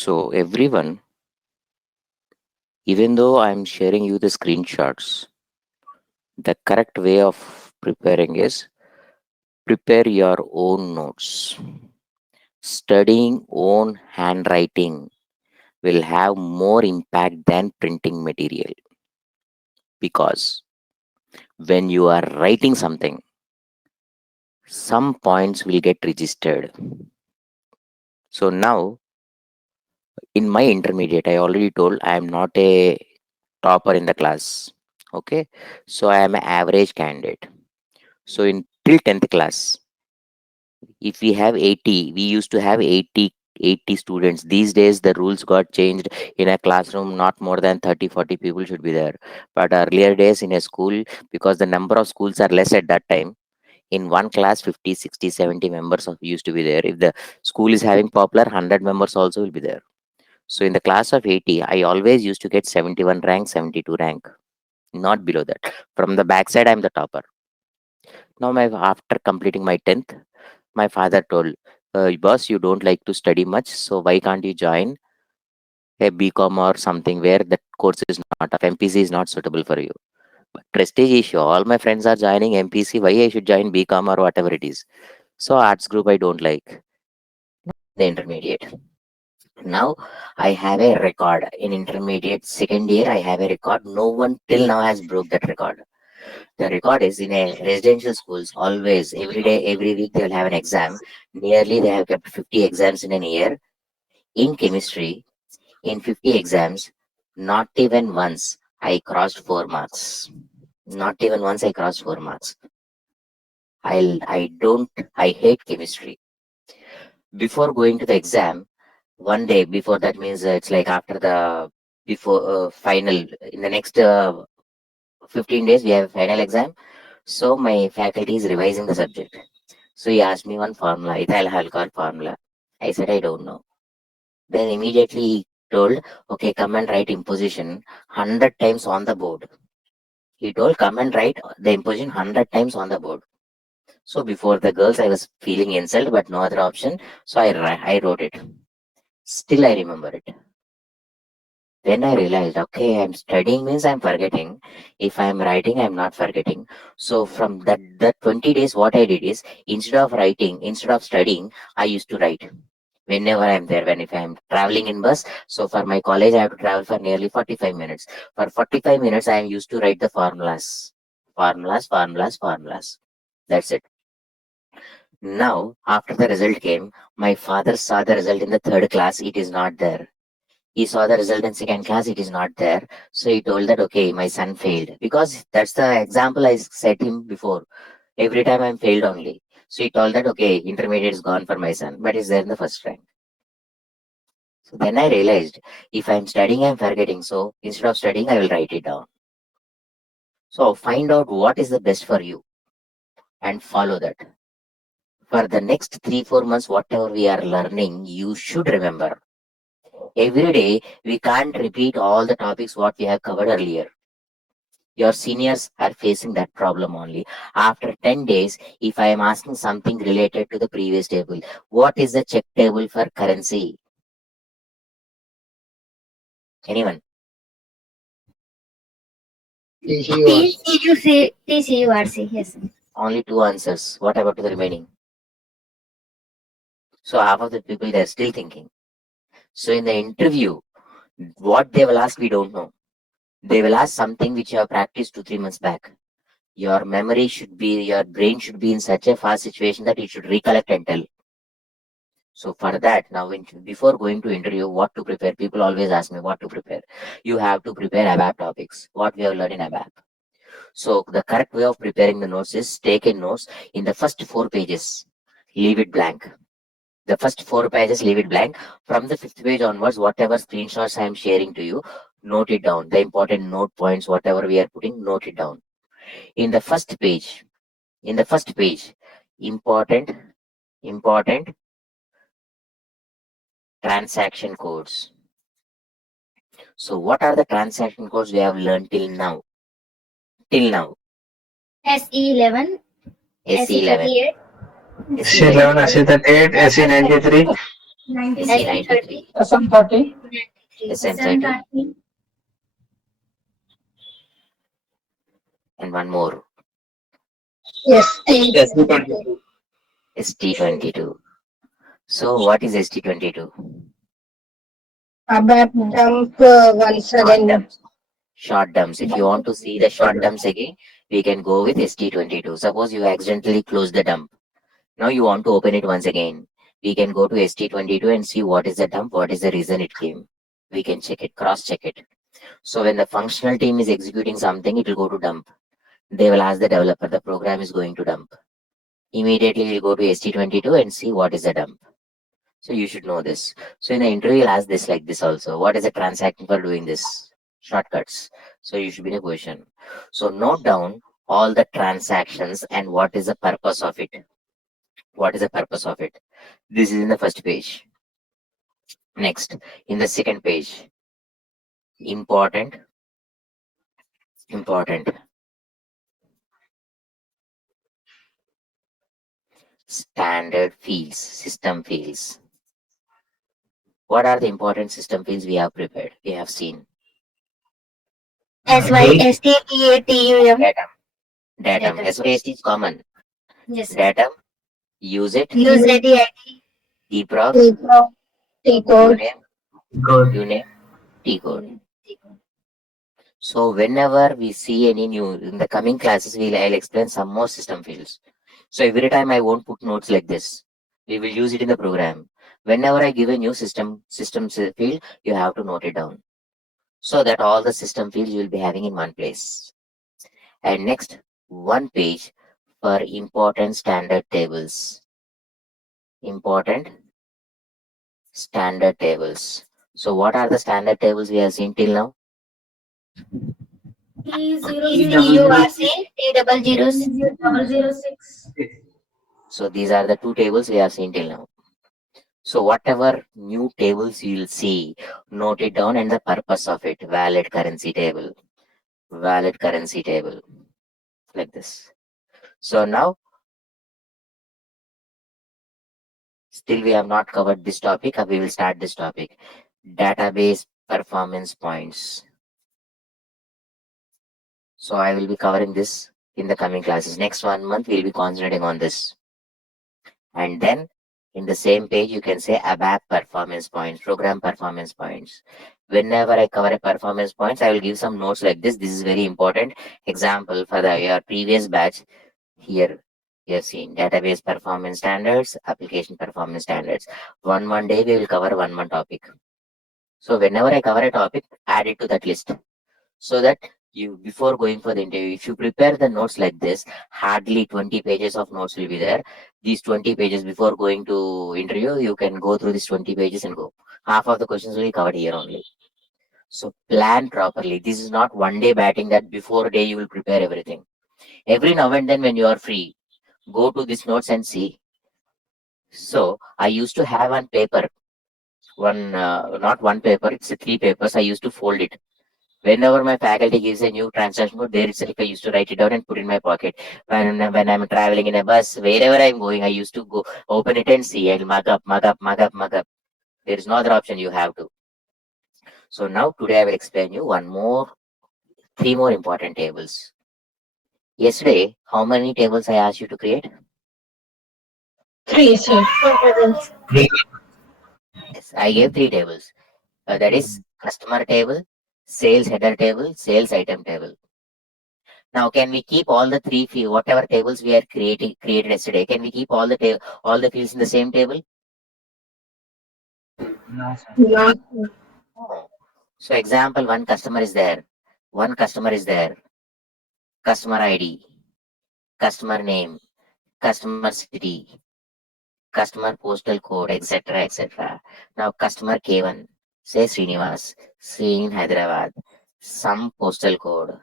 So, everyone, even though I'm sharing you the screenshots, the correct way of preparing is prepare your own notes. Studying own handwriting will have more impact than printing material because when you are writing something, some points will get registered. So, now in my intermediate, I already told I am not a topper in the class. Okay, so I am an average candidate. So in till 10th class, if we have 80, we used to have 80 students. These days the rules got changed. In a classroom not more than 30-40 people should be there. But earlier days in a school, because the number of schools are less at that time, in one class 50, 60, 70 members used to be there. If the school is having popular, 100 members also will be there. So in the class of 80, I always used to get 71 rank, 72 rank, not below that. From the backside, I'm the topper. Now, after completing my 10th, my father told, boss, you don't like to study much, so why can't you join a BCom or something where the course is not of MPC is not suitable for you. But prestige issue, all my friends are joining MPC, why I should join BCom or whatever it is. So arts group I don't like. The intermediate. Now I have a record in intermediate second year. I have a record. No one till now has broke that record. The record is in a residential schools. Always, every day, every week they will have an exam. Nearly they have kept 50 exams in a year. In chemistry, in 50 exams, not even once I crossed 4 marks. Not even once I crossed 4 marks. I don't. I hate chemistry. Before going to the exam, one day before that means it's like after the before final in the next 15 days we have a final exam. So my faculty is revising the subject. So he asked me one formula, ethyl alcohol formula. I said I don't know. Then immediately he told, okay, come and write imposition 100 times on the board. He told, come and write the imposition 100 times on the board. So before the girls, I was feeling insulted, but no other option. So I wrote it. Still, I remember it. Then I realized, okay, I'm studying means I'm forgetting. If I'm writing, I'm not forgetting. So from that 20 days, what I did is instead of studying, I used to write. Whenever I'm there, when if I'm traveling in bus, so for my college, I have to travel for nearly 45 minutes. For 45 minutes, I am used to write the formulas. Formulas. That's it. Now, after the result came, my father saw the result in the third class. It is not there. He saw the result in second class. It is not there. So he told that, okay, my son failed. Because that's the example I said him before. Every time I'm failed only. So he told that, okay, intermediate is gone for my son, but he's there in the first rank. So then I realized if I'm studying, I'm forgetting. So instead of studying, I will write it down. So find out what is the best for you and follow that. For the next 3-4 months, whatever we are learning, you should remember. Every day, we can't repeat all the topics what we have covered earlier. Your seniors are facing that problem only. After 10 days, if I am asking something related to the previous table, what is the check table for currency? Anyone? TCURC. TCURC, yes. Only two answers. What about the remaining? So half of the people they're still thinking. So in the interview, what they will ask, we don't know. They will ask something which you have practiced 2-3 months back. Your brain should be in such a fast situation that it should recollect and tell. So for that, now before going to interview, what to prepare? People always ask me what to prepare. You have to prepare ABAP topics. What we have learned in ABAP. So the correct way of preparing the notes is take a notes in the first 4 pages. Leave it blank. The first 4 pages, leave it blank. From the fifth page onwards, whatever screenshots I am sharing to you, note it down. The important note points, whatever we are putting, note it down. In the first page, important, important transaction codes. So what are the transaction codes we have learned till now? Till now, SE11, SE11, SE38, SC11, SE11, SC38, SC93, SE93, SM30. SM30, and one more, Yes. SB22. ST22. So what is ST22? ABAP dump once Short again. terms. Short terms. If you want to see the short terms again, we can go with ST22. Suppose you accidentally close the dump. Now you want to open it once again. We can go to ST22 and see what is the dump, what is the reason it came. We can check it, cross check it. So when the functional team is executing something, it will go to dump. They will ask the developer, the program is going to dump. Immediately we'll go to ST22 and see what is the dump. So you should know this. So in the interview, you'll ask this like this also. What is the transaction for doing this? Shortcuts. So you should be in a position. So note down all the transactions and what is the purpose of it. What is the purpose of it? This is in the first page. Next, in the second page, important, important. Standard fields, system fields. What are the important system fields we have prepared? We have seen. SYSTTATUM. Datum. Datum. SYST is common. Yes, sir. Datum. Use it. Use ADIT. Tproc. T code. Uname. Good. Uname. Tcode. So whenever we see any new in the coming classes, I'll explain some more system fields. So every time I won't put notes like this. We will use it in the program. Whenever I give a new systems field, you have to note it down. So that all the system fields you will be having in one place. And next, one page for important standard tables. Important standard tables. So what are the standard tables we have seen till now? TURC, T0006. So these are the two tables we have seen till now. So whatever new tables you'll see, note it down and the purpose of it. Valid currency table. Valid currency table. Like this. So now, still we have not covered this topic. We will start this topic. Database performance points. So I will be covering this in the coming classes. Next 1 month, we'll be concentrating on this. And then in the same page, you can say ABAP performance points, program performance points. Whenever I cover a performance points, I will give some notes like this. This is very important. Example for your previous batch here. You have seen database performance standards, application performance standards. One day we will cover one topic. So whenever I cover a topic, add it to that list. So that you before going for the interview, if you prepare the notes like this, hardly 20 pages of notes will be there. These 20 pages before going to interview, you can go through these 20 pages and go. Half of the questions will be covered here only. So plan properly. This is not one day batting that before day you will prepare everything. Every now and then when you are free, go to these notes and see. So I used to have one paper, not one paper, it's 3 papers. I used to fold it. Whenever my faculty gives a new transaction code, there itself I used to write it down and put in my pocket. When I'm traveling in a bus, wherever I'm going, I used to go open it and see. I'll mug up, mug up, mug up, mug up. There is no other option. You have to. So now today I will explain you three more important tables. Yesterday, how many tables I asked you to create? 3, sir. Yes, I gave 3 tables. That is customer table, sales header table, sales item table. Now, can we keep all the whatever tables we are created yesterday? Can we keep all the fields in the same table? No, sir. No. No. So, example, one customer is there. One customer is there. Customer ID, customer name, customer city, customer postal code, etc., etc. Now, customer K1, say Srinivas, say in Hyderabad, some postal code,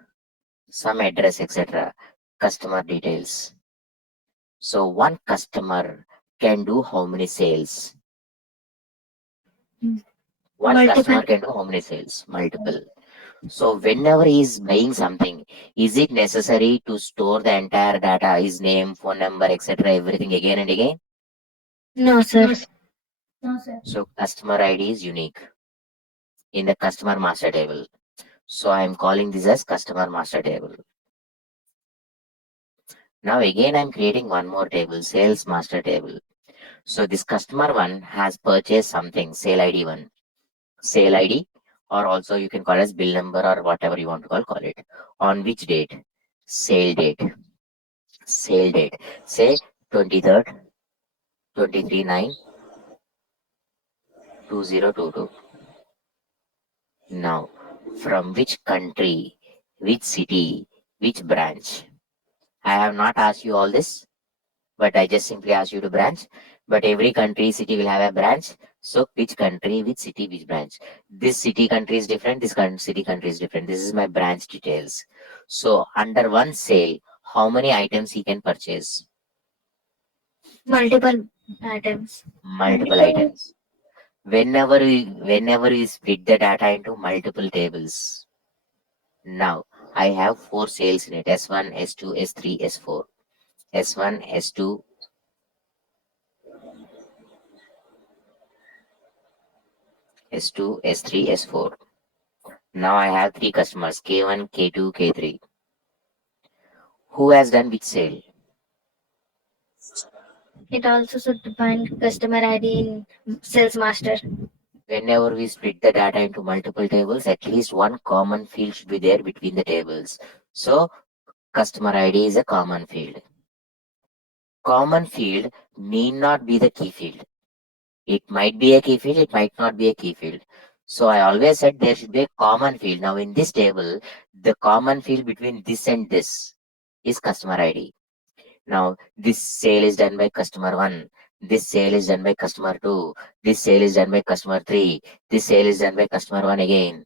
some address, etc. Customer details. So one customer can do how many sales? One Multiple. customer can do how many sales? Multiple. So whenever he is buying something, is it necessary to store the entire data, his name, phone number, etc., everything again and again? No, sir. No, sir. So customer ID is unique in the customer master table. So I am calling this as customer master table. Now again I'm creating one more table, sales master table. So this customer one has purchased something, sale ID one, sale ID, or also you can call as bill number or whatever you want to call it. On which date? Sale date. Sale date. Say 23rd, 23/9, 2022. Now, from which country, which city, which branch? I have not asked you all this, but I just simply asked you to branch. But every country, city will have a branch. So which country, which city, which branch? This city country is different. This city country is different. This is my branch details. So under one sale, how many items he can purchase? Multiple items. Multiple items. Whenever we split the data into multiple tables. Now I have four sales in it: S1, S2, S3, S4. S1, S2, S2, S3, S4. Now I have three customers, K1, K2, K3. Who has done which sale? It also should define customer ID in sales master. Whenever we split the data into multiple tables, at least one common field should be there between the tables. So customer ID is a common field. Common field need not be the key field. It might be a key field, it might not be a key field. So I always said there should be a common field. Now in this table, the common field between this and this is customer ID. Now this sale is done by customer 1. This sale is done by customer 2. This sale is done by customer 3. This sale is done by customer 1 again.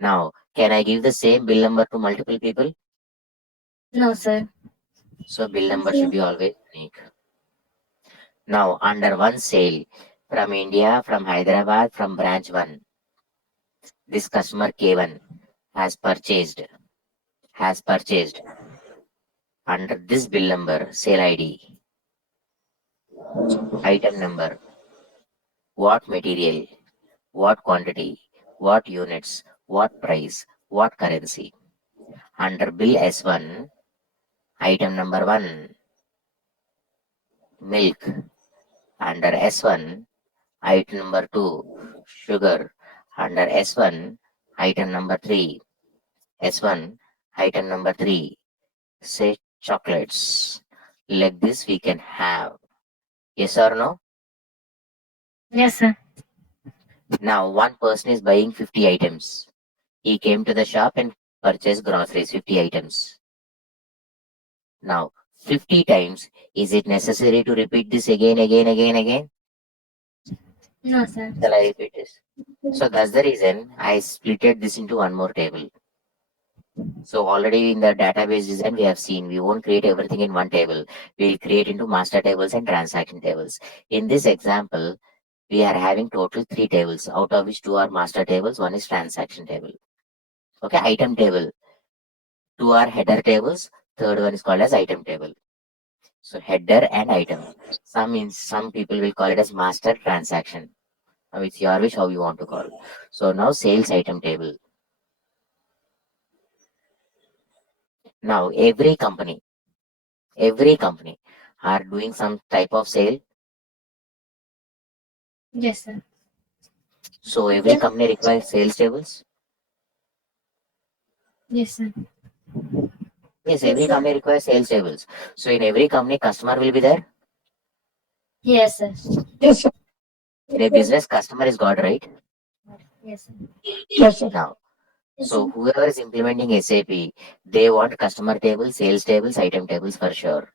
Now, can I give the same bill number to multiple people? No, sir. So bill number should be always unique. Now under one sale from India, from Hyderabad, from branch 1, this customer K1 has purchased under this bill number, sale ID, item number, what material, what quantity, what units, what price, what currency. Under bill S1, item number 1, milk. Under S1, item number 2, sugar. Under S1, item number 3, S1, item number 3, say chocolates. Like this we can have. Yes or no? Yes, sir. Now one person is buying 50 items. He came to the shop and purchased groceries, 50 items. Now 50 times, is it necessary to repeat this again, again, again, again? No, sir. Shall I repeat this? So that's the reason I splitted this into one more table. So already in the database design, we have seen we won't create everything in one table. We'll create into master tables and transaction tables. In this example, we are having total three tables, out of which two are master tables, one is transaction table. Okay, item table. Two are header tables, third one is called as item table. So header and item. Some people will call it as master transaction. Now it's your wish how you want to call. So now sales item table. Now every company are doing some type of sale. Yes, sir. So every company requires sales tables. Yes, sir. Yes, every company requires sales tables. So in every company, customer will be there. Yes, sir. Yes, sir. In a business, customer is God, right? Yes, sir. Yes, sir. Now, so whoever is implementing SAP, they want customer tables, sales tables, item tables for sure.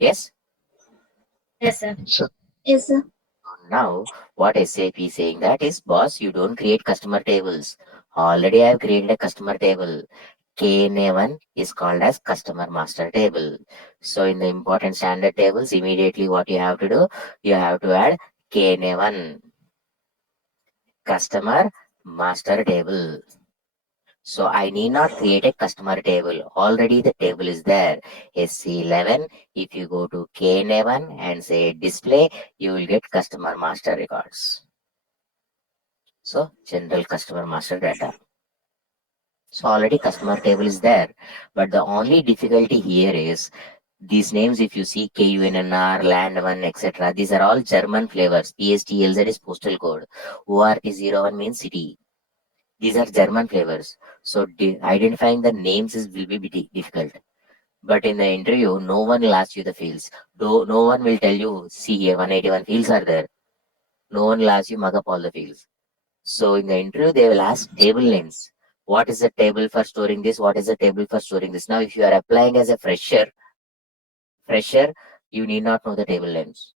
Yes. Yes, sir. Sir. Yes, sir. Now, what SAP is saying that is, boss, you don't create customer tables. Already I have created a customer table. KNA1 is called as customer master table. So in the important standard tables, immediately what you have to do, you have to add KNA1, customer master table. So I need not create a customer table. Already the table is there. SC11. If you go to K11 and say display, you will get customer master records. So general customer master data. So already customer table is there. But the only difficulty here is these names, if you see KUNNR, Land1, etc., these are all German flavors. PSTLZ is postal code. ORT01 means city. These are German flavors. So identifying the names will be difficult. But in the interview, no one will ask you the fields. Though no one will tell you, see here, 181 fields are there. No one will ask you mug up all the fields. So in the interview, they will ask table names. What is the table for storing this? What is the table for storing this? Now, if you are applying as a fresher, you need not know the table names.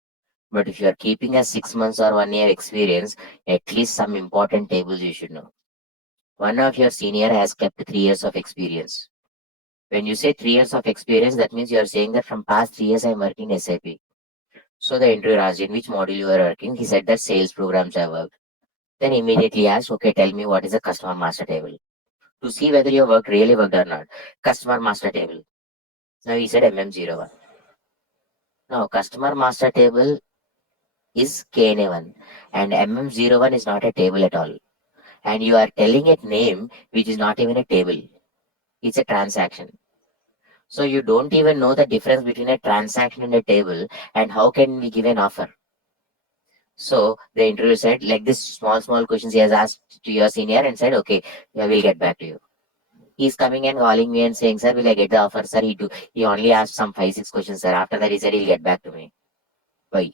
But if you are keeping a 6 months or 1 year experience, at least some important tables you should know. One of your senior has kept 3 years of experience. When you say 3 years of experience, that means you are saying that from past 3 years I'm working SAP. So the interviewer asked in which module you are working. He said that sales programs I worked. Then immediately asked, okay, tell me what is a customer master table to see whether your work really worked or not. Customer master table. Now he said MM01. Now customer master table is KNA1 and MM01 is not a table at all. And you are telling it name which is not even a table. It's a transaction. So you don't even know the difference between a transaction and a table, and how can we give an offer? So the interviewer said, like this small questions he has asked to your senior and said, okay, yeah, we'll get back to you. He's coming and calling me and saying, sir, will I get the offer? Sir, he only asked some 5, 6 questions, sir. After that, he said he'll get back to me. Why?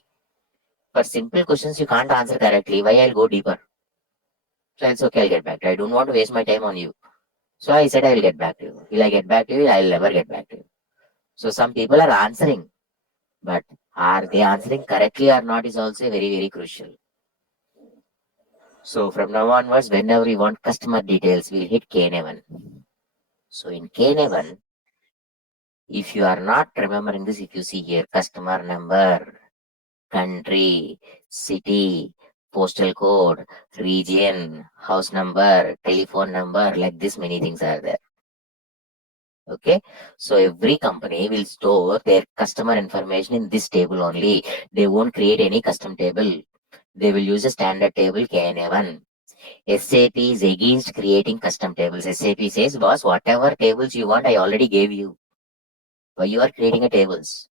For simple questions you can't answer correctly. Why I'll go deeper? So it's okay, I'll get back to you. I don't want to waste my time on you. So I said I'll get back to you. Will I get back to you? I'll never get back to you. So some people are answering, but are they answering correctly or not is also very crucial. So from now onwards, whenever we want customer details, we'll hit KN1. So in KN1, if you are not remembering this, if you see here, customer number, country, city, postal code, region, house number, telephone number, like this, many things are there. Okay, so every company will store their customer information in this table only. They won't create any custom table. They will use a standard table KNA1. SAP is against creating custom tables. SAP says, boss, whatever tables you want, I already gave you. Why you are creating a tables?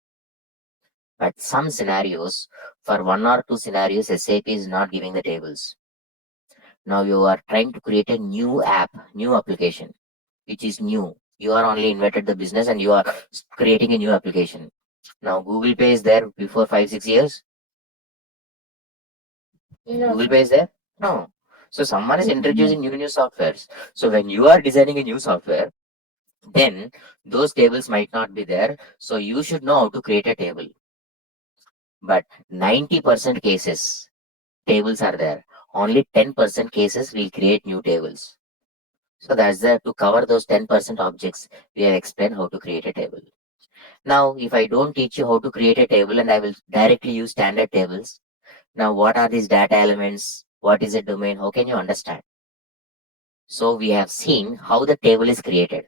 But some scenarios, for 1 or 2 scenarios, SAP is not giving the tables. Now you are trying to create a new app, new application, which is new. You are only invented the business and you are creating a new application. Now Google Pay is there before 5, 6 years. No, Google sir. Pay is there? No. So someone is introducing new softwares. So when you are designing a new software, then those tables might not be there. So you should know how to create a table. But 90% cases, tables are there. Only 10% cases will create new tables. So that's there to cover those 10% objects. We have explained how to create a table. Now, if I don't teach you how to create a table and I will directly use standard tables, now what are these data elements? What is a domain? How can you understand? So we have seen how the table is created.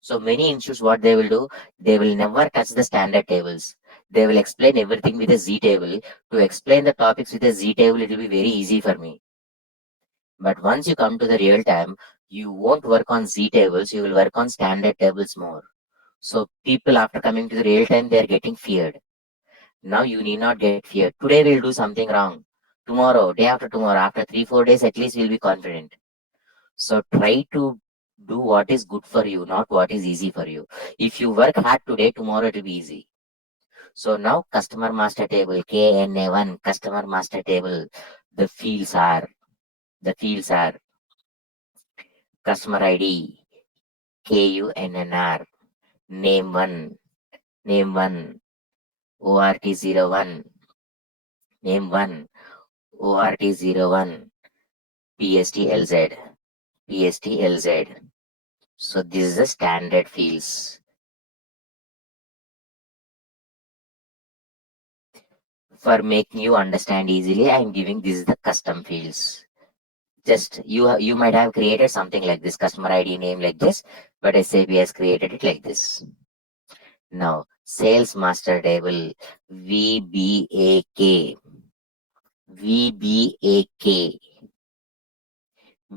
So many institutes, what they will do, they will never touch the standard tables. They will explain everything with a Z table. To explain the topics with a Z table, it will be very easy for me. But once you come to the real time, you won't work on Z tables, you will work on standard tables more. So people after coming to the real time, they are getting feared. Now you need not get feared. Today we'll do something wrong. Tomorrow, day after tomorrow, after 3, 4 days, at least we'll be confident. So try to do what is good for you, not what is easy for you. If you work hard today, tomorrow it will be easy. So now customer master table, KNA1, customer master table, the fields are, the fields are customer ID, KUNNR, name 1, ORT01, name 1, ORT01, PSTLZ, PSTLZ. So this is the standard fields. For making you understand easily, I am giving this is the custom fields. Just you might have created something like this, customer ID name like this, but SAP has created it like this. Now, sales master table, VBAK, VBAK,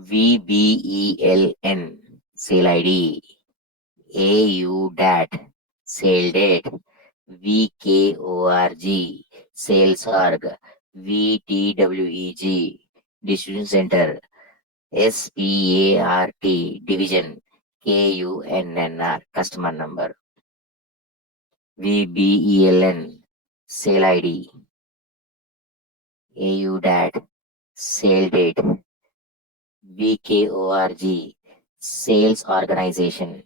VBELN, sale ID, AUDAT, sale date, VKORG, sales org, VTWEG, distribution center, SPART, division, KUNNR, customer number, VBELN, sale ID, AUDAT, sale date, VKORG, sales organization.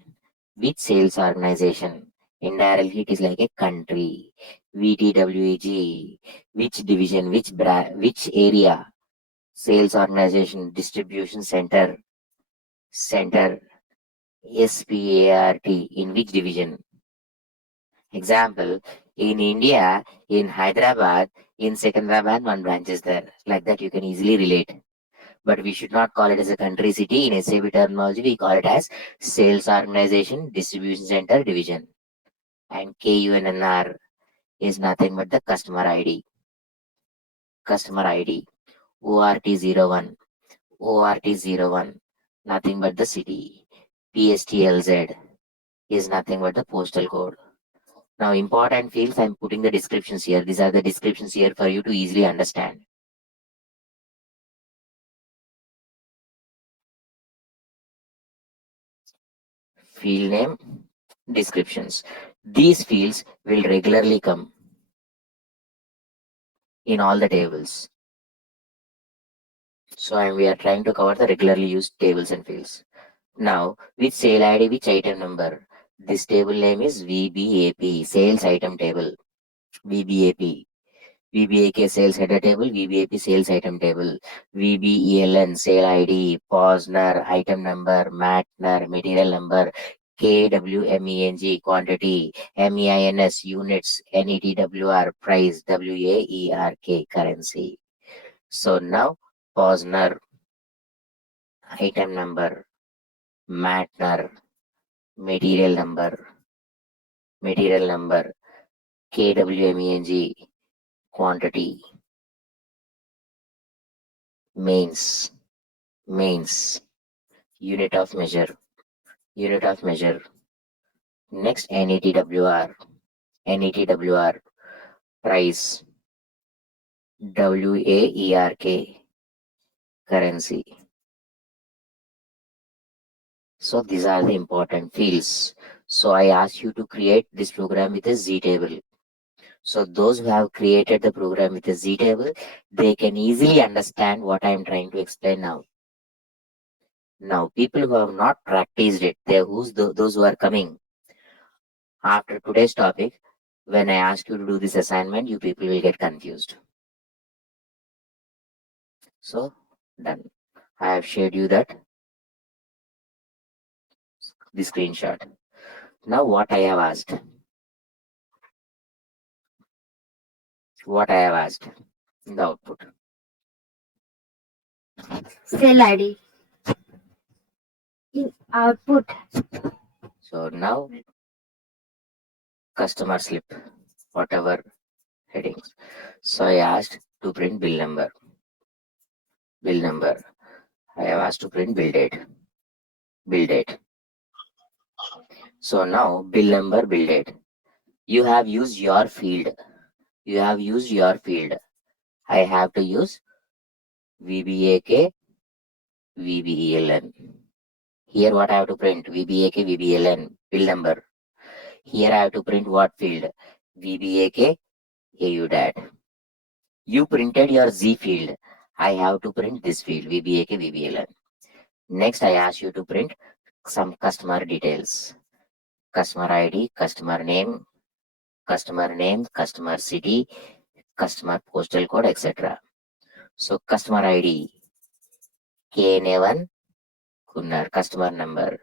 Which sales organization? Indirectly, it is like a country. VTWEG, which division, which area? Sales organization, distribution center, center, SPART, in which division? Example, in India, in Hyderabad, in Secunderabad, one branch is there. Like that, you can easily relate. But we should not call it as a country city. In SAP terminology, we call it as sales organization, distribution center, division. And KUNNR is nothing but the customer ID. Customer ID. ORT01. ORT01. Nothing but the city. PSTLZ is nothing but the postal code. Now, important fields, I'm putting the descriptions here. These are the descriptions here for you to easily understand. Field name, descriptions. These fields will regularly come in all the tables. So we are trying to cover the regularly used tables and fields. Now, which sale ID, which item number? This table name is VBAP, sales item table. VBAP. VBAK sales header table, VBAP sales item table, VBELN sale ID, POSNER item number, MATNER material number, KWMENG quantity, MEINS units, NETWR price, WAERK currency. So now POSNER item number, MATNER material number, KWMENG quantity, mains, unit of measure, next NETWR price, WAERK currency. So these are the important fields. So I asked you to create this program with a Z table. So those who have created the program with a Z table, they can easily understand what I am trying to explain now. Now, people who have not practiced it, those who are coming after today's topic, when I ask you to do this assignment, you people will get confused. So, done. I have shared you the screenshot. Now, what I have asked in the output. Cell ID. In output. So now, customer slip, whatever headings. So I asked to print bill number. I have asked to print bill date. So now bill number, bill date. You have used your field. I have to use VBAK, VBELN. Here what I have to print? VBAK, VBELN, bill number. Here I have to print what field? VBAK, AUDAT. You printed your Z field. I have to print this field, VBAK, VBELN. Next, I ask you to print some customer details. Customer ID, customer name, customer city, customer postal code, etc. So customer ID, KN1, Kunnar, customer number,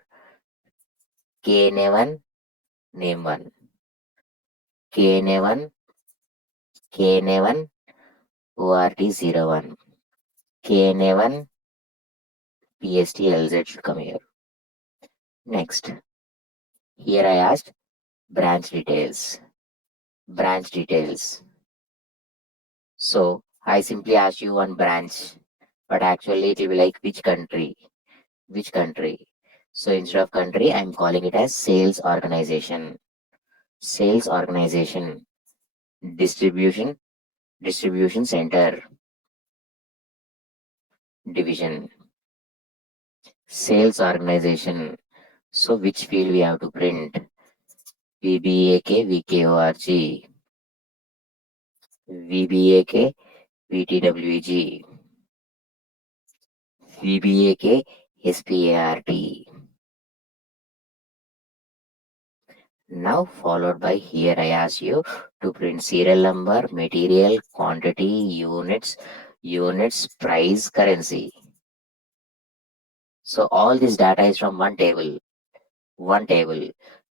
KN1, name 1, KN1, ORT01, KN1, PST LZ should come here. Next, here I asked branch details. Branch details. So I simply ask you one branch, but actually it will be like which country, which country. So instead of country, I'm calling it as sales organization. Sales organization, distribution, distribution center, division, sales organization. So which field we have to print? VBAK, VKORG, VBAK, VTWG, VBAK, SPART. Now followed by here I ask you to print serial number, material, quantity, units, price, currency. So all this data is from one table,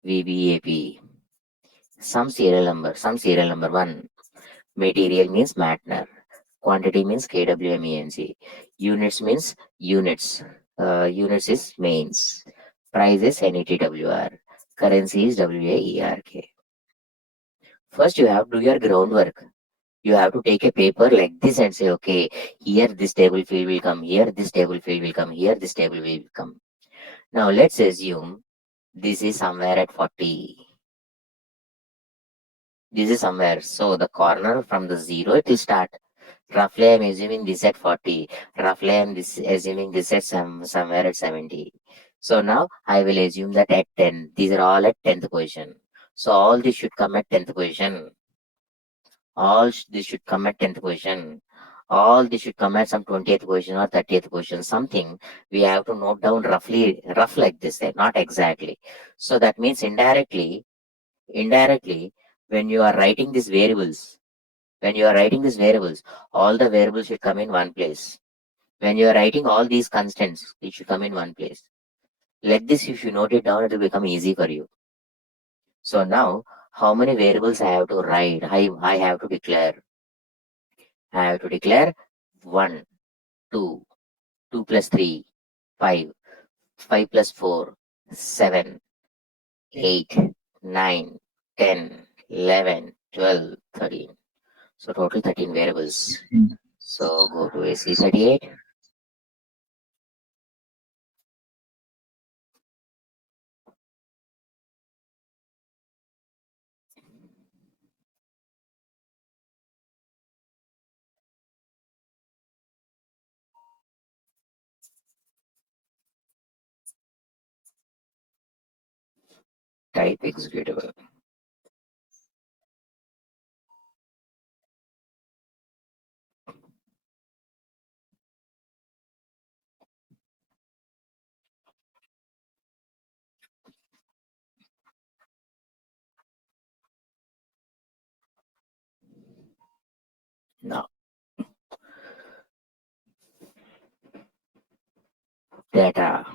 VBAP. Some serial number one. Material means Matner. Quantity means KWMENC. Units means units. Units is mains. Price is NETWR. Currency is WAERK. First, you have to do your groundwork. You have to take a paper like this and say, okay, here this table field will come, here this table field will come, here this table will come. Now, let's assume this is somewhere at 40. This is somewhere. So, the corner from the 0, it will start. Roughly, I'm assuming this at 40. Roughly, assuming this at somewhere at 70. So, now I will assume that at 10. These are all at 10th position. So, all this should come at 10th position. This should come at 10th position. All this should come at some 20th position or 30th position. Something we have to note down rough like this, not exactly. So that means indirectly, when you are writing these variables, all the variables should come in one place. When you are writing all these constants, it should come in one place. Like this, if you note it down, it will become easy for you. So now, how many variables I have to write? I have to declare. I have to declare 1, 2, 2 plus 3, 5, 5 plus 4, 7, 8, 9, 10, 11, 12, 13. So total 13 variables. So go to AC38. Type executable. Now data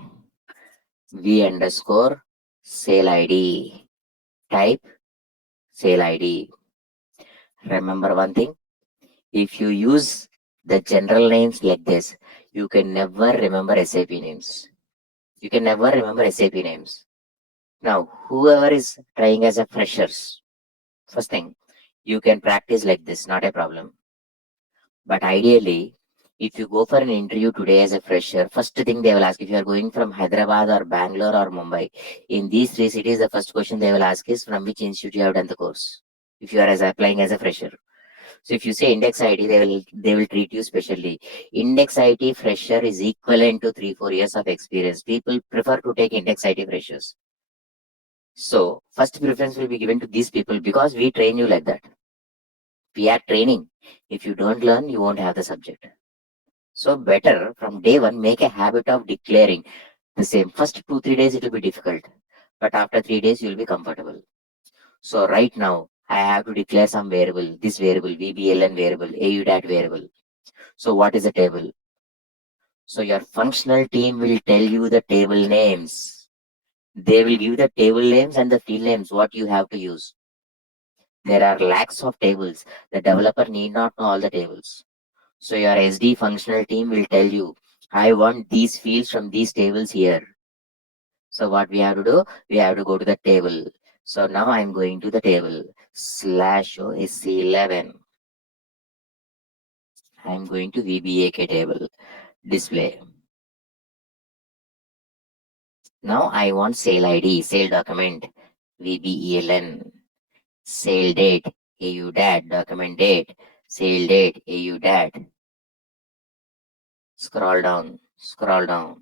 v underscore sale ID. Type sale ID. Remember one thing, if you use the general names like this, you can never remember SAP names. You can never remember SAP names. Now, whoever is trying as a freshers, first thing, you can practice like this, not a problem. But ideally, if you go for an interview today as a fresher, first thing they will ask if you are going from Hyderabad or Bangalore or Mumbai. In these three cities, the first question they will ask is from which institute you have done the course. If you are as applying as a fresher. So if you say index IT, they will treat you specially. Index IT fresher is equivalent to 3-4 years of experience. People prefer to take index IT freshers. So first preference will be given to these people because we train you like that. We are training. If you don't learn, you won't have the subject. So better from day one, make a habit of declaring the same. First 2-3 days it will be difficult, but after 3 days you will be comfortable. So right now I have to declare some variable. This variable, VBLN variable, AUDAT variable. So what is the table? So your functional team will tell you the table names. They will give the table names and the field names what you have to use. There are lakhs of tables. The developer need not know all the tables. So your SD functional team will tell you I want these fields from these tables here. So what we have to do? We have to go to the table. So now I'm going to the table slash OSC11. I'm going to VBAK table display. Now I want sale ID, sale document, VBELN, sale date, AU dat, document date, sale date, AU dat. Scroll down, scroll down.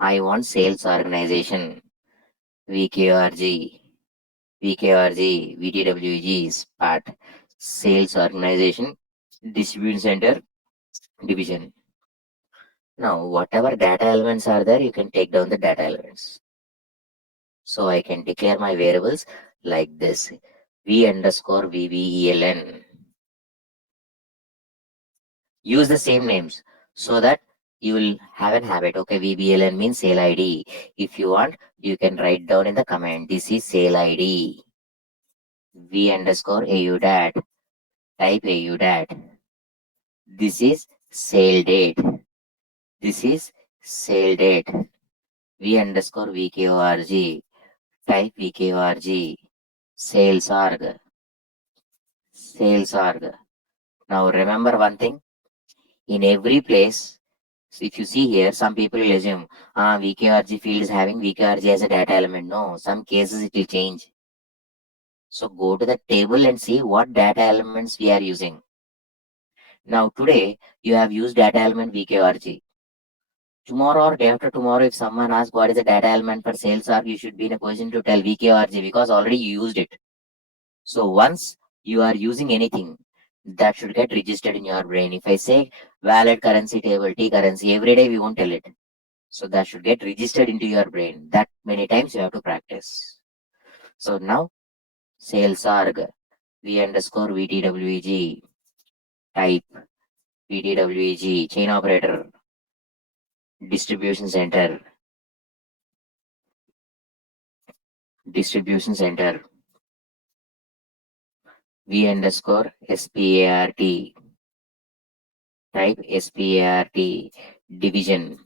I want sales organization, VKRG, VKRG, VTWG's part, sales organization, distribution center, division. Now, whatever data elements are there, you can take down the data elements. So I can declare my variables like this, V underscore VBELN. Use the same names so that you will have an habit. Okay, VBLN means sale ID. If you want, you can write down in the comment. This is sale ID. V underscore AU dat. Type AU dat. This is sale date. This is sale date. V underscore VKORG. Type VKORG. Sales org. Sales org. Now remember one thing. In every place, so if you see here, some people will assume, VKRG field is having VKRG as a data element. No, some cases it will change. So go to the table and see what data elements we are using. Now today, you have used data element VKRG. Tomorrow or day after tomorrow, if someone asks what is the data element for sales org, you should be in a position to tell VKRG because already you used it. So once you are using anything, that should get registered in your brain. If I say valid currency table, T currency, every day we won't tell it. So that should get registered into your brain. That many times you have to practice. So now sales org, V underscore VTWEG, type VTWEG, chain operator, distribution center, distribution center, V underscore SPART, type SPART, division,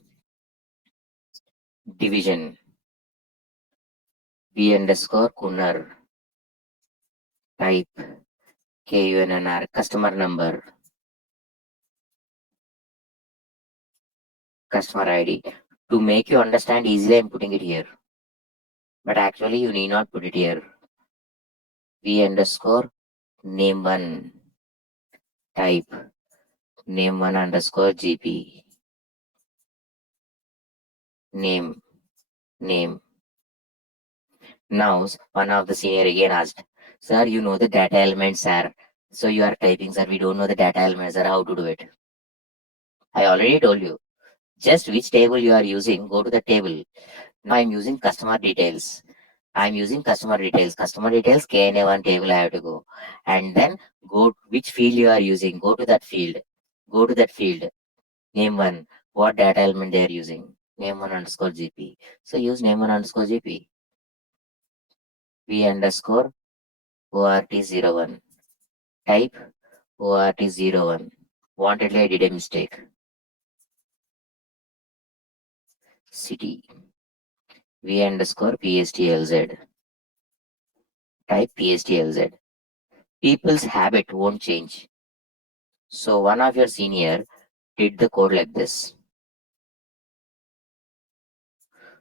division, V underscore Kunnar, type KUNNR, customer number, customer ID. To make you understand easily, I'm putting it here. But actually, you need not put it here. V underscore name one, type name one underscore GP, name, name. Now, one of the senior again asked, sir, you know the data elements, sir. So you are typing, sir, we don't know the data elements, sir, how to do it. I already told you. Just which table you are using, go to the table. Now I'm using customer details. I'm using customer details. Customer details, KNA1 table I have to go. And then go which field you are using. Go to that field. Go to that field. Name one. What data element they are using. Name one underscore GP. So use name one underscore GP. V underscore ORT01. Type ORT01. Wantedly I did a mistake. City. V underscore PSTLZ. Type PSTLZ. People's habit won't change. So one of your senior did the code like this.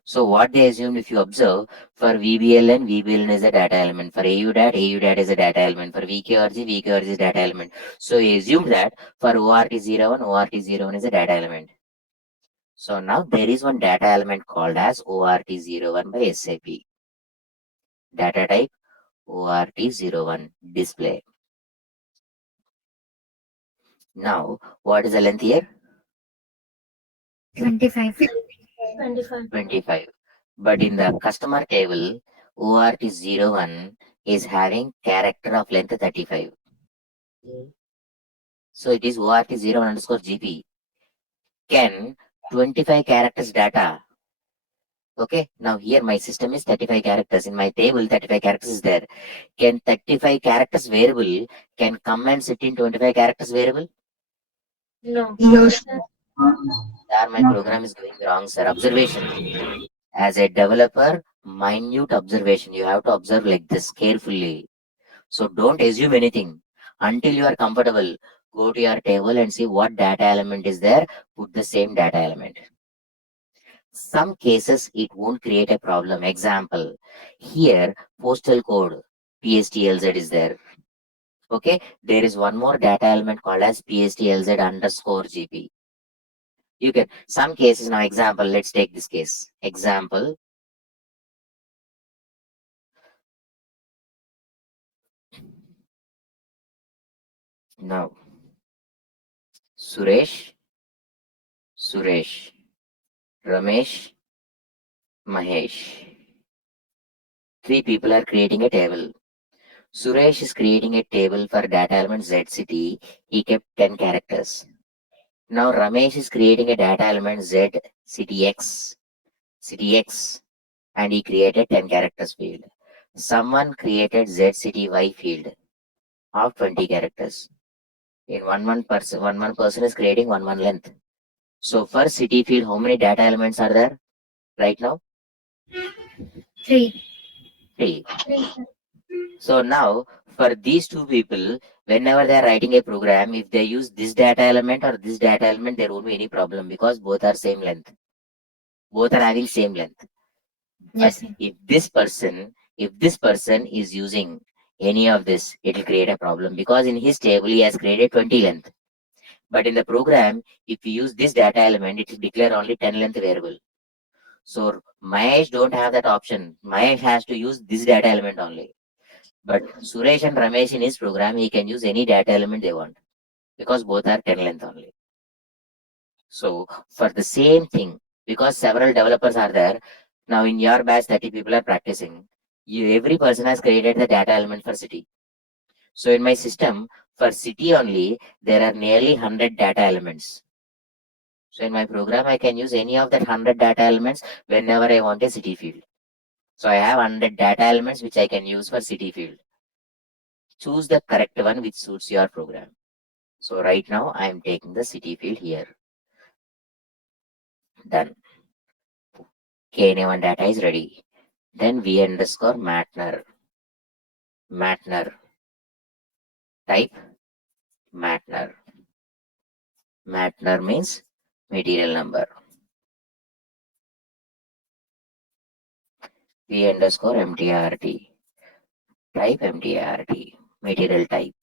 So what they assumed, if you observe, for VBLN, VBLN is a data element. For AU dat is a data element. For VKRG, VKRG is data element. So he assumed that for ORT01, ORT01 is a data element. So now there is one data element called as ORT01 by SAP. Data type ORT01 display. Now, what is the length here? 25. 25. But in the customer table, ORT01 is having character of length 35. So it is ORT01 underscore GP. Can 25 characters data. Okay, now here my system is 35 characters. In my table, 35 characters is there. Can 35 characters variable can come and sit in 25 characters variable? No. No, sir. Sir, my program is going wrong, sir. Observation. As a developer, minute observation. You have to observe like this carefully. So don't assume anything until you are comfortable. Go to your table and see what data element is there. Put the same data element. Some cases it won't create a problem. Example, here postal code PSTLZ is there. Okay, there is one more data element called as PSTLZ underscore GP. You can some cases now. Example, let's take this case. Example, now Suresh, Suresh, Ramesh, Mahesh. Three people are creating a table. Suresh is creating a table for data element ZCT. He kept 10 characters. Now Ramesh is creating a data element ZCTX, CTX, and he created 10 characters field. Someone created ZCTY field of 20 characters. In one person is creating one length. So for city field, how many data elements are there right now? 3. Three. 3, sir. So now for these two people, whenever they are writing a program, if they use this data element or this data element, there won't be any problem because both are same length. Both are having same length. Yes, But sir. if this person is using any of this, it will create a problem because in his table he has created 20 length. But in the program, if you use this data element, it will declare only 10 length variable. So Mahesh don't have that option. Mahesh has to use this data element only. But Suresh and Ramesh in his program, he can use any data element they want because both are 10 length only. So for the same thing, because several developers are there, now in your batch 30 people are practicing. Every person has created the data element for city. So in my system, for city only, there are nearly 100 data elements. So in my program, I can use any of that 100 data elements whenever I want a city field. So I have 100 data elements which I can use for city field. Choose the correct one which suits your program. So right now I am taking the city field here. Done. KNA1 data is ready. Then v underscore Matner. Matner. Type Matner. Matner means material number. V underscore MTRT. Type MTRT. Material type.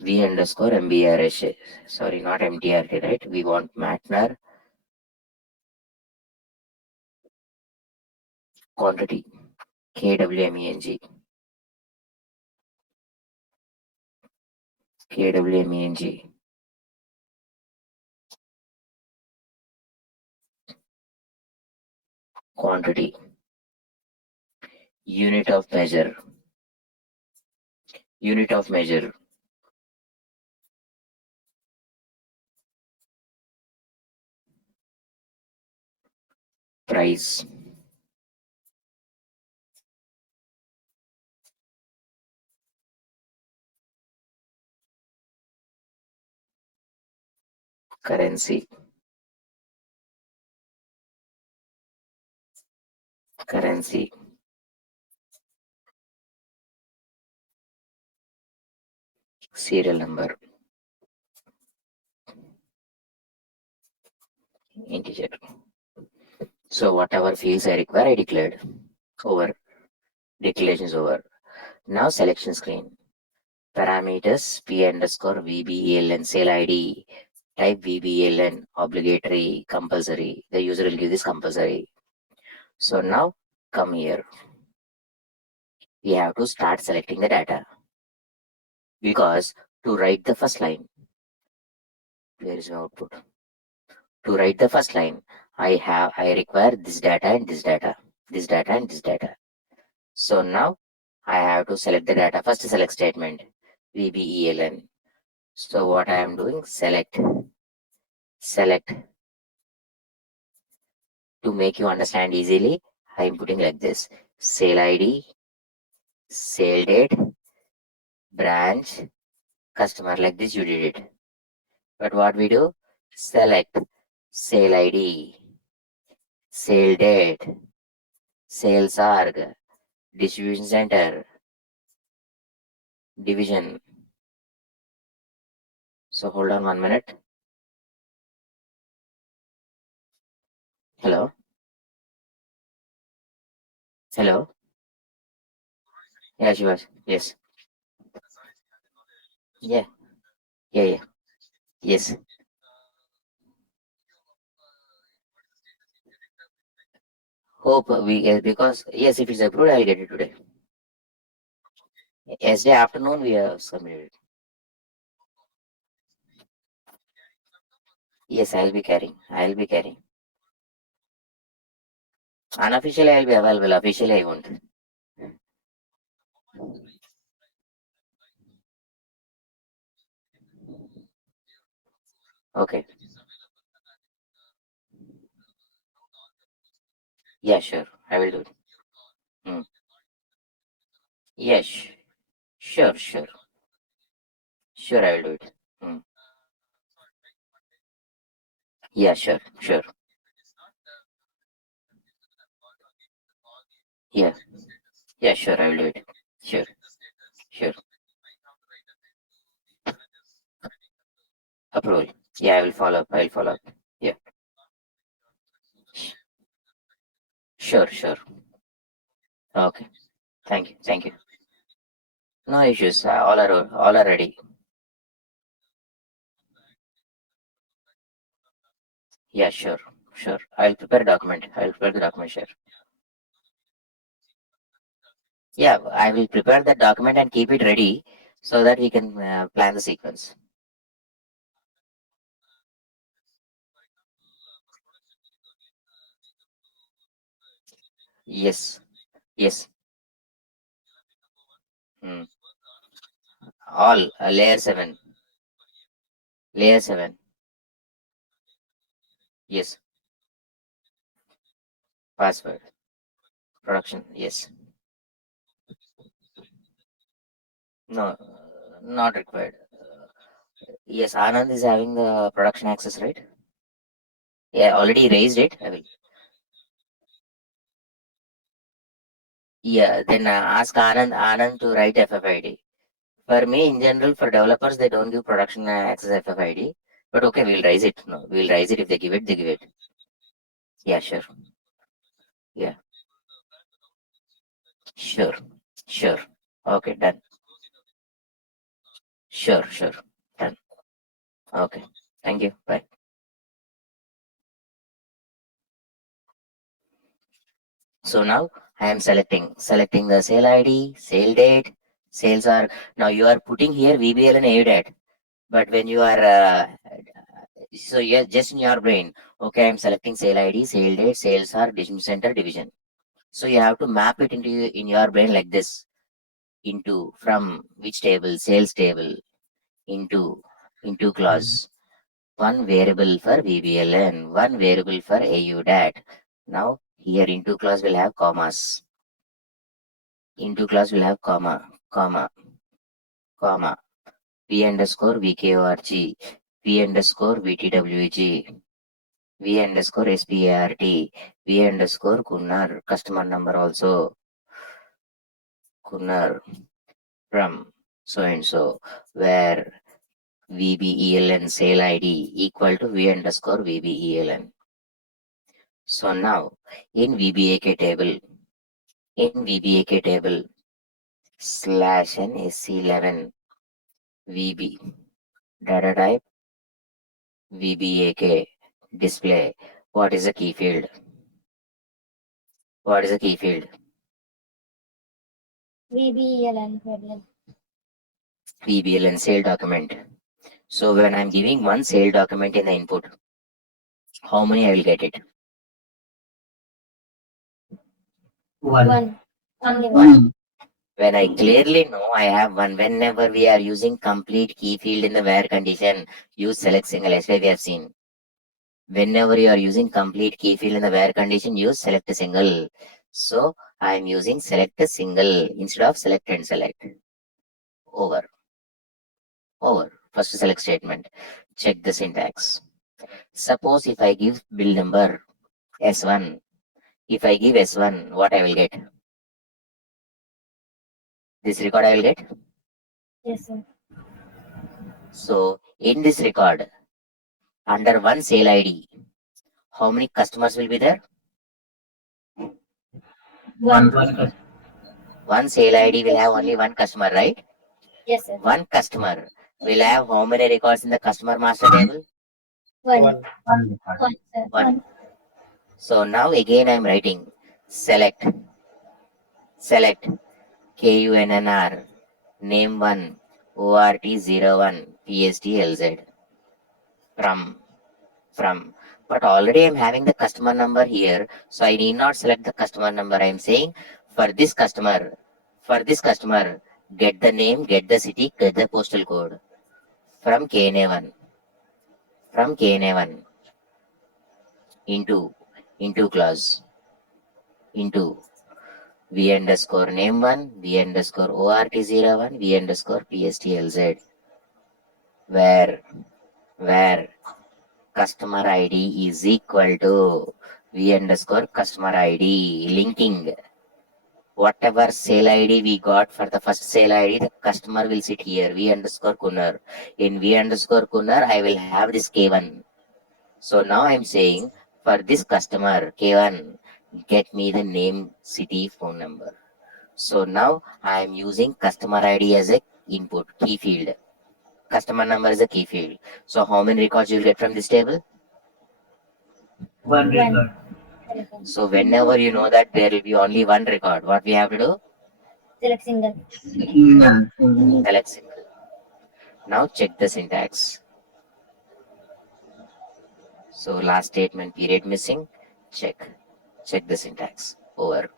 V underscore MBRS. Sorry, not MTRT, right? We want Matner quantity. KWMENG. KWMENG. Quantity. Unit of measure. Unit of measure. Price. Currency. Currency. Serial number. Integer. So whatever fields I require, I declared. Over. Declaration is over. Now selection screen. Parameters p underscore vbeln sale id. Type vbeln obligatory compulsory. The user will give this compulsory. So now come here. We have to start selecting the data because to write the first line, where is my output? To write the first line, I require this data and this data, this data and this data. So now I have to select the data. First select statement, VBELN. So what I am doing, select. To make you understand easily, I am putting like this, sale ID, sale date, branch, customer, like this you did it. But what we do? Select sale ID, sale date, sales org, distribution center, division. So hold on 1 minute. Hello? Hello? Yeah, she was. Yes. Yeah. Yeah, yeah. Yes. Hope we get, because yes, if it's approved, I'll get it today. Yesterday afternoon we have submitted. Yes, I'll be carrying. I'll be carrying. Unofficially, I'll be available. Officially, I won't. Okay. Yeah, sure. I will do it. Hmm. Yes. Sure, sure. Sure, I will do it. Hmm. Yeah, sure, sure. Yeah. Yeah, sure, I will do it. Sure, sure. Approval. Yeah, I will follow up. I'll follow up. Yeah. Sure, sure. Okay. Thank you. Thank you. No issues. All are ready. Yeah, sure, sure. I'll prepare a document. I'll prepare the document. Sure. Yeah, I will prepare that document and keep it ready so that we can plan the sequence. Yes, yes. Hmm. All layer 7. Layer 7. Yes. Password. Production. Yes. No, not required. Yes, Anand is having the production access, right? Yeah, already raised it. I will. Yeah, then ask Anand to write FFID. For me, in general, for developers, they don't give production access FFID. But okay, we'll raise it. No, we'll raise it. If they give it, they give it. Yeah, sure. Yeah, sure, sure. Okay, done. Sure, sure. Done. Okay. Thank you. Bye. So now I am selecting the sale ID, sale date, sales are. Now you are putting here VBL and AU date. But when you are, so you're just in your brain, okay, I'm selecting sale ID, sale date, sales are, distribution center, division. So you have to map it in your brain like this, into from which table, sales table, into clause. One variable for VBLN, one variable for AU dat. Now here into clause will have commas. Into clause will have comma, P underscore VKORG, P underscore VTWG, V underscore SPART, V underscore Kunnar, customer number also, Kunnar from so and so, where VBELN sale ID equal to V underscore VBELN. So now in VBAK table slash n SC11 VB data type VBAK display. What is the key field? What is the key field? VBELN problem. VBLN sale document. So when I'm giving one sale document in the input, how many I will get it? One. Only one. One. When I clearly know I have one, whenever we are using complete key field in the where condition, use select single as we have seen. Whenever you are using complete key field in the where condition, use select single. So I am using select single instead of select and select. Over. first select statement. Check the syntax. Suppose if I give bill number S1, if I give S1, what I will get? This record I will get. Yes, sir. So in this record, under one sale ID, how many customers will be there? One. One sale ID will have only one customer, right? Yes, sir. One customer will have how many records in the customer master table? One. One. One, sir. One. So now again I'm writing select KUNNR name 1 ORT01 PSTLZ from but already I'm having the customer number here, so I need not select the customer number. I'm saying for this customer get the name, get the city, get the postal code from KNA1 into clause into V underscore name 1 V underscore ORT01 V underscore PSTLZ where customer ID is equal to V underscore customer ID linking whatever sale ID we got for the first sale ID, the customer will sit here V underscore Kunnar. In V underscore Kunnar, I will have this K1. So now I'm saying for this customer K1, get me the name, city, phone number. So now I'm using customer ID as a input key field. Customer number is a key field. So how many records you'll get from this table? One One. record. So whenever you know that there will be only one record, what we have to do? Select single. Select single. Now check the syntax. So last statement period missing. Check the syntax. Over.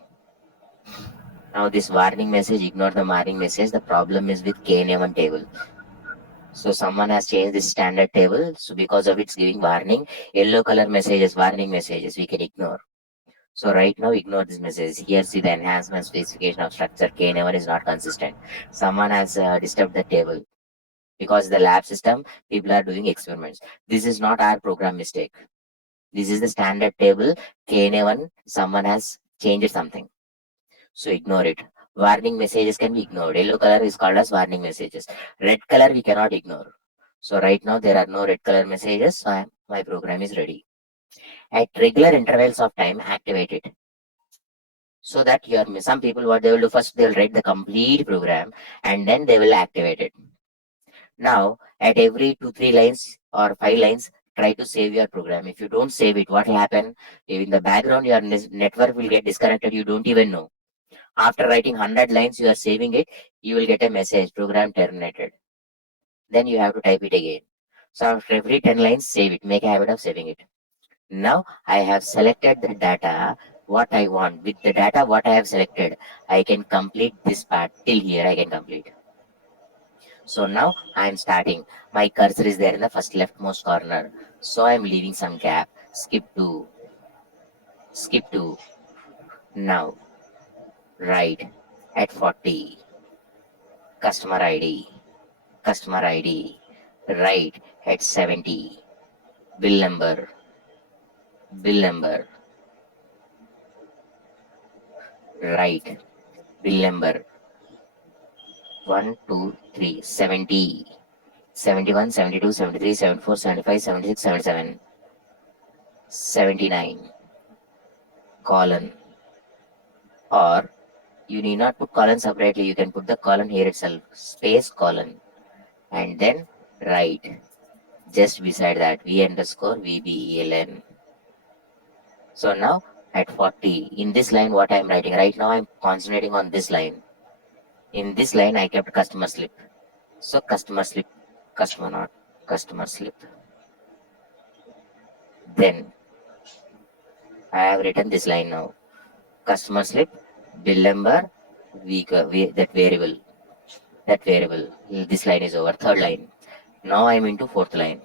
Now this warning message, ignore the warning message. The problem is with KNA1 table. So someone has changed this standard table. So because of it's giving warning, yellow color messages, warning messages, we can ignore. So right now, ignore this message. Here, see the enhancement specification of structure KNA1 is not consistent. Someone has disturbed the table. Because the lab system, people are doing experiments. This is not our program mistake. This is the standard table. KNA1, someone has changed something. So ignore it. Warning messages can be ignored. Yellow color is called as warning messages. Red color we cannot ignore. So right now there are no red color messages. So my program is ready. At regular intervals of time, activate it. So that some people what they will do first, they will write the complete program and then they will activate it. Now at every 2-3 lines or 5 lines, try to save your program. If you don't save it, what will happen? In the background, your network will get disconnected. You don't even know. After writing 100 lines, you are saving it, you will get a message, program terminated. Then you have to type it again. So after every 10 lines, save it. Make a habit of saving it. Now I have selected the data, what I want. With the data, what I have selected, I can complete this part. Till here, I can complete. So now I am starting. My cursor is there in the first leftmost corner. So I am leaving some gap. Skip to. Now, right at 40. Customer ID, right at 70. Bill number, bill number, right, bill number 1, 2, 3, 70, 71, 72, 73, 74, 75, 76, 77, 79, colon. Or you need not put colon separately, you can put the colon here itself, space colon, and then right. Just beside that, V underscore VBELN. So now at 40, in this line, what I'm writing right now, I'm concentrating on this line. In this line, I kept customer slip. So customer slip, customer not, customer slip. Then I have written this line now. Customer slip, bill number, that variable. This line is over. Third line. Now I'm into fourth line.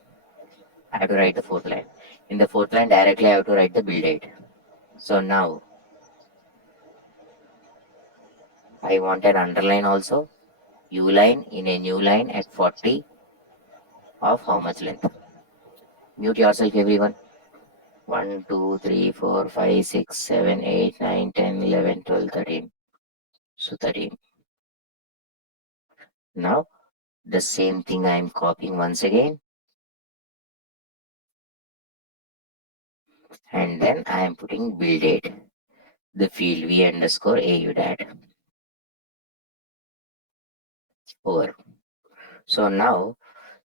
I have to write the fourth line. In the fourth line, directly I have to write the bill date. So now I want an underline also. U line in a new line at 40. of how much length? Mute yourself, everyone. 1, 2, 3, 4, 5, 6, 7, 8, 9, 10, 11, 12, 13. So 13. Now the same thing I am copying once again, and then I am putting bill date, the field v underscore AUDAT over. So now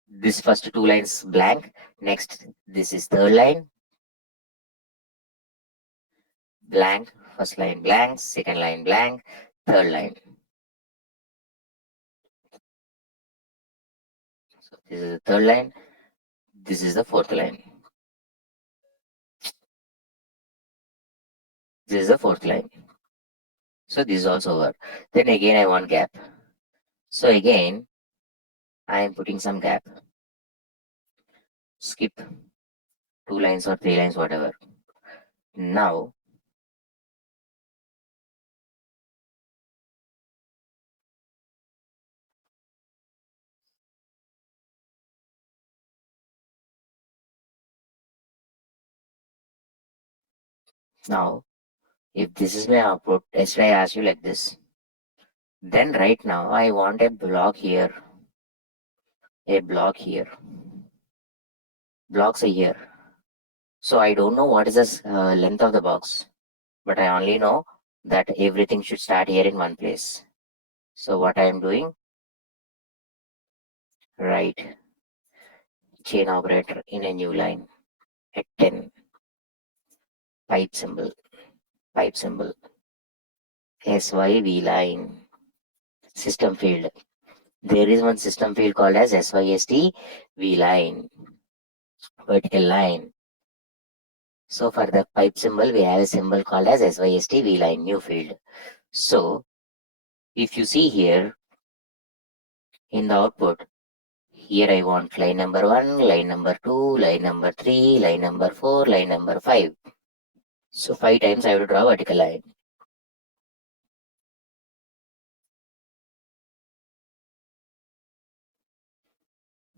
this first two lines blank. Next, this is third line blank, first line blank, second line blank, third line. So this is the third line, this is the fourth line. This is the fourth line. So this is also over. Then again I want gap. So again I am putting some gap. Skip 2 lines or 3 lines, whatever. Now if this is my output, yesterday I asked you like this. Then right now I want a block here, blocks are here. So I don't know what is the length of the box, but I only know that everything should start here in one place. So what I am doing, write chain operator in a new line at 10, pipe symbol, SYV line, system field. There is one system field called as SYST V line, vertical line. So for the pipe symbol, we have a symbol called as SYST V line, new field. So if you see here in the output, here I want line number 1, line number 2, line number 3, line number 4, line number 5. So 5 times I will draw a vertical line.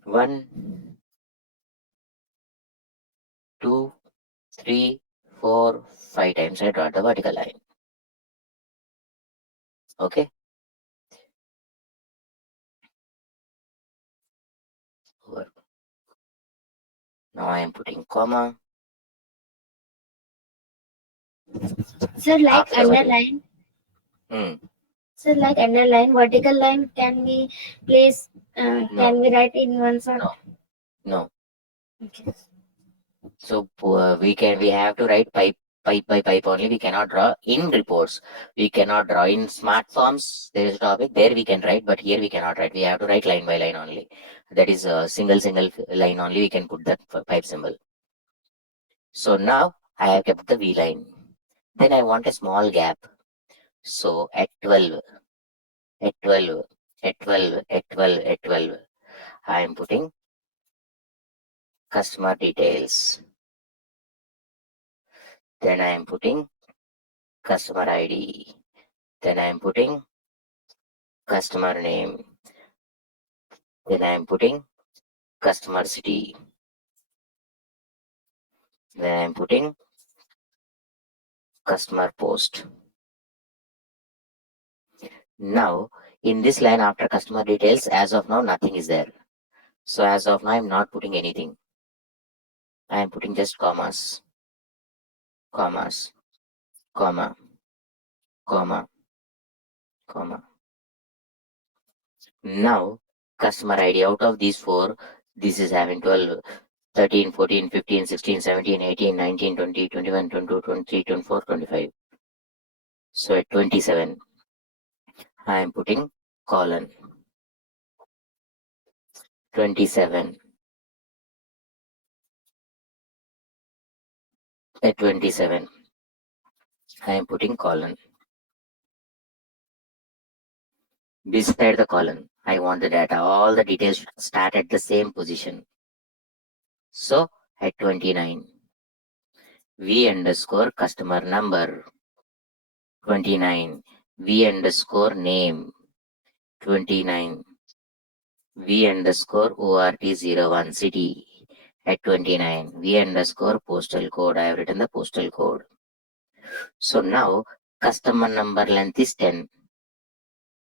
One, 2, 3, 4, 5 times I draw the vertical line. Okay. Over. Now I am putting comma. Sir, like After the underline. Hmm. Sir, like underline, vertical line can we place? No. Can we write in one shot? No. Okay. So we have to write pipe by pipe only. We cannot draw in reports. We cannot draw in smart forms. There is a topic there we can write, but here we cannot write. We have to write line by line only. That is a single line only. We can put that pipe symbol. So now I have kept the V line. Then I want a small gap. So at 12, at 12, at 12, at 12, at 12, I am putting customer details. Then I am putting customer ID. Then I am putting customer name. Then I am putting customer city. Then I am putting customer post. Now, in this line after customer details, as of now, nothing is there. So as of now, I'm not putting anything. I am putting just commas, comma, comma. Now, customer ID out of these four, this is having 12, 13, 14, 15, 16, 17, 18, 19, 20, 21, 22, 23, 24, 25. So at 27, I am putting colon. 27. At 27, I am putting colon. Beside the colon, I want the data. All the details should start at the same position. So at 29, V underscore customer number. 29, V underscore name. 29, V underscore ORT01 city at 29. V underscore postal code. I have written the postal code. So now customer number length is 10.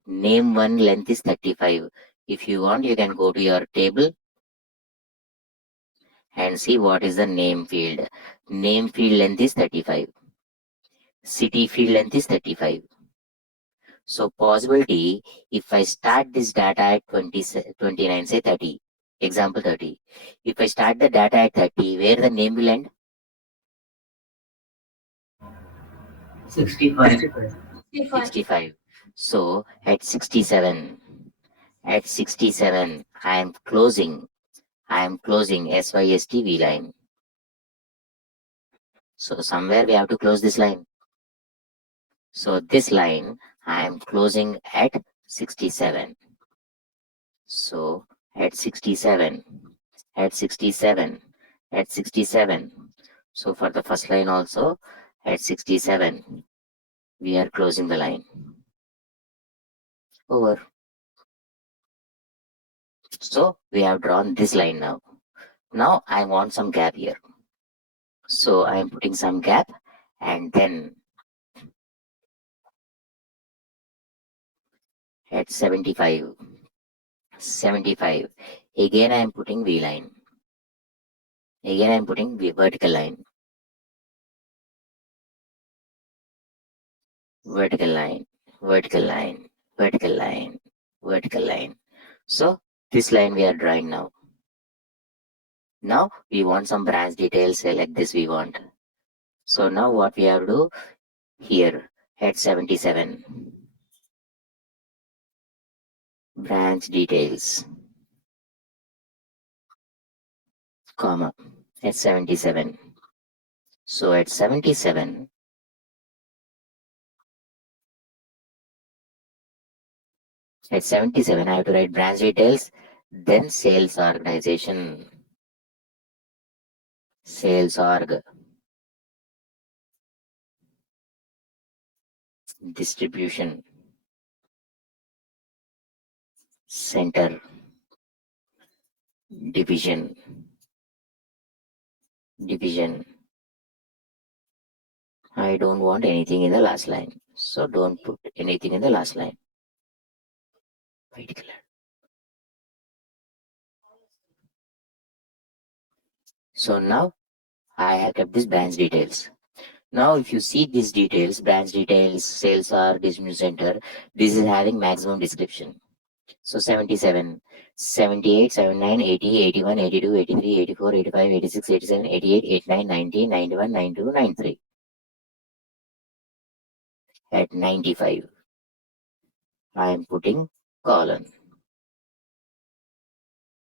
Name one length is 35. If you want, you can go to your table and see what is the name field. Name field length is 35. City field length is 35. So possibility, if I start this data at 29, say 30, example 30. If I start the data at 30, where the name will end? 65. 65. So at 67, I am closing SYST V line. So somewhere we have to close this line. So this line I am closing at 67. So at 67, at 67, at 67. So for the first line also at 67, we are closing the line. Over. So we have drawn this line now. Now I want some gap here. So I am putting some gap and then at 75, 75. Again I am putting V line. Again I am putting vertical line. Vertical line, vertical line, vertical line, vertical line. So this line we are drawing now. Now we want some branch details like this we want. So now what we have to do here at 77. Branch details, comma, at 77. So at 77, I have to write branch details, then sales organization, sales org, distribution, center, division, division. I don't want anything in the last line. So don't put anything in the last line. Particular. So now I have kept this branch details. Now if you see these details, branch details, sales or distribution center, this is having maximum description. So 77, 78, 79, 80, 81, 82, 83, 84, 85, 86, 87, 88, 89, 90, 91, 92, 93. At 95, I am putting colon.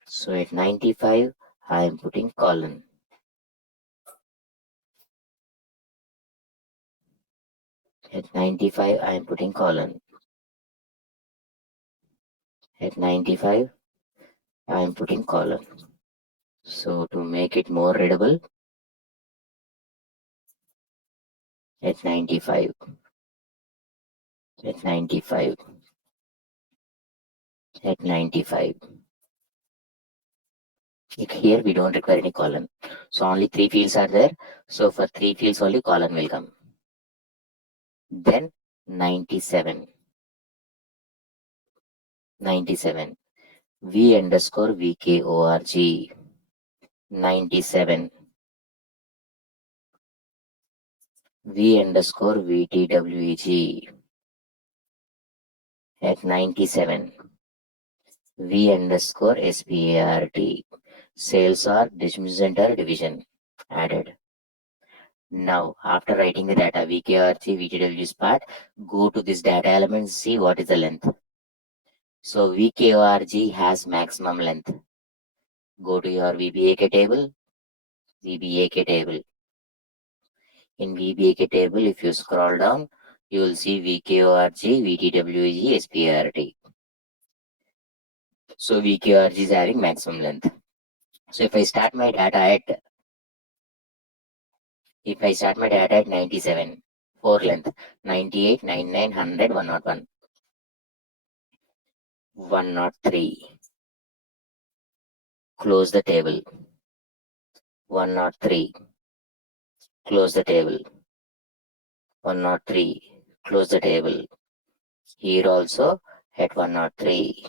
So at 95, I am putting colon. At 95, I am putting colon. At 95, I am putting colon. So to make it more readable, at 95, at 95, at 95. Here we don't require any colon. So only 3 fields are there. So for 3 fields only colon will come. Then 97, 97, V underscore VKORG, 97, V underscore VTWEG, at 97, V underscore SPART, sales or distribution center division, added. Now, after writing the data, VKRG, VTW's part, go to this data element, see what is the length. So VKORG has maximum length. Go to your VBAK table, VBAK table. In VBAK table, if you scroll down, you will see VKORG, VTWG, SPART. So VKORG is having maximum length. So if I start my data at 97, 4 length, 98, 99, 100, 101, 103, close the table. 103, close the table. 103, close the table. Here also at 103,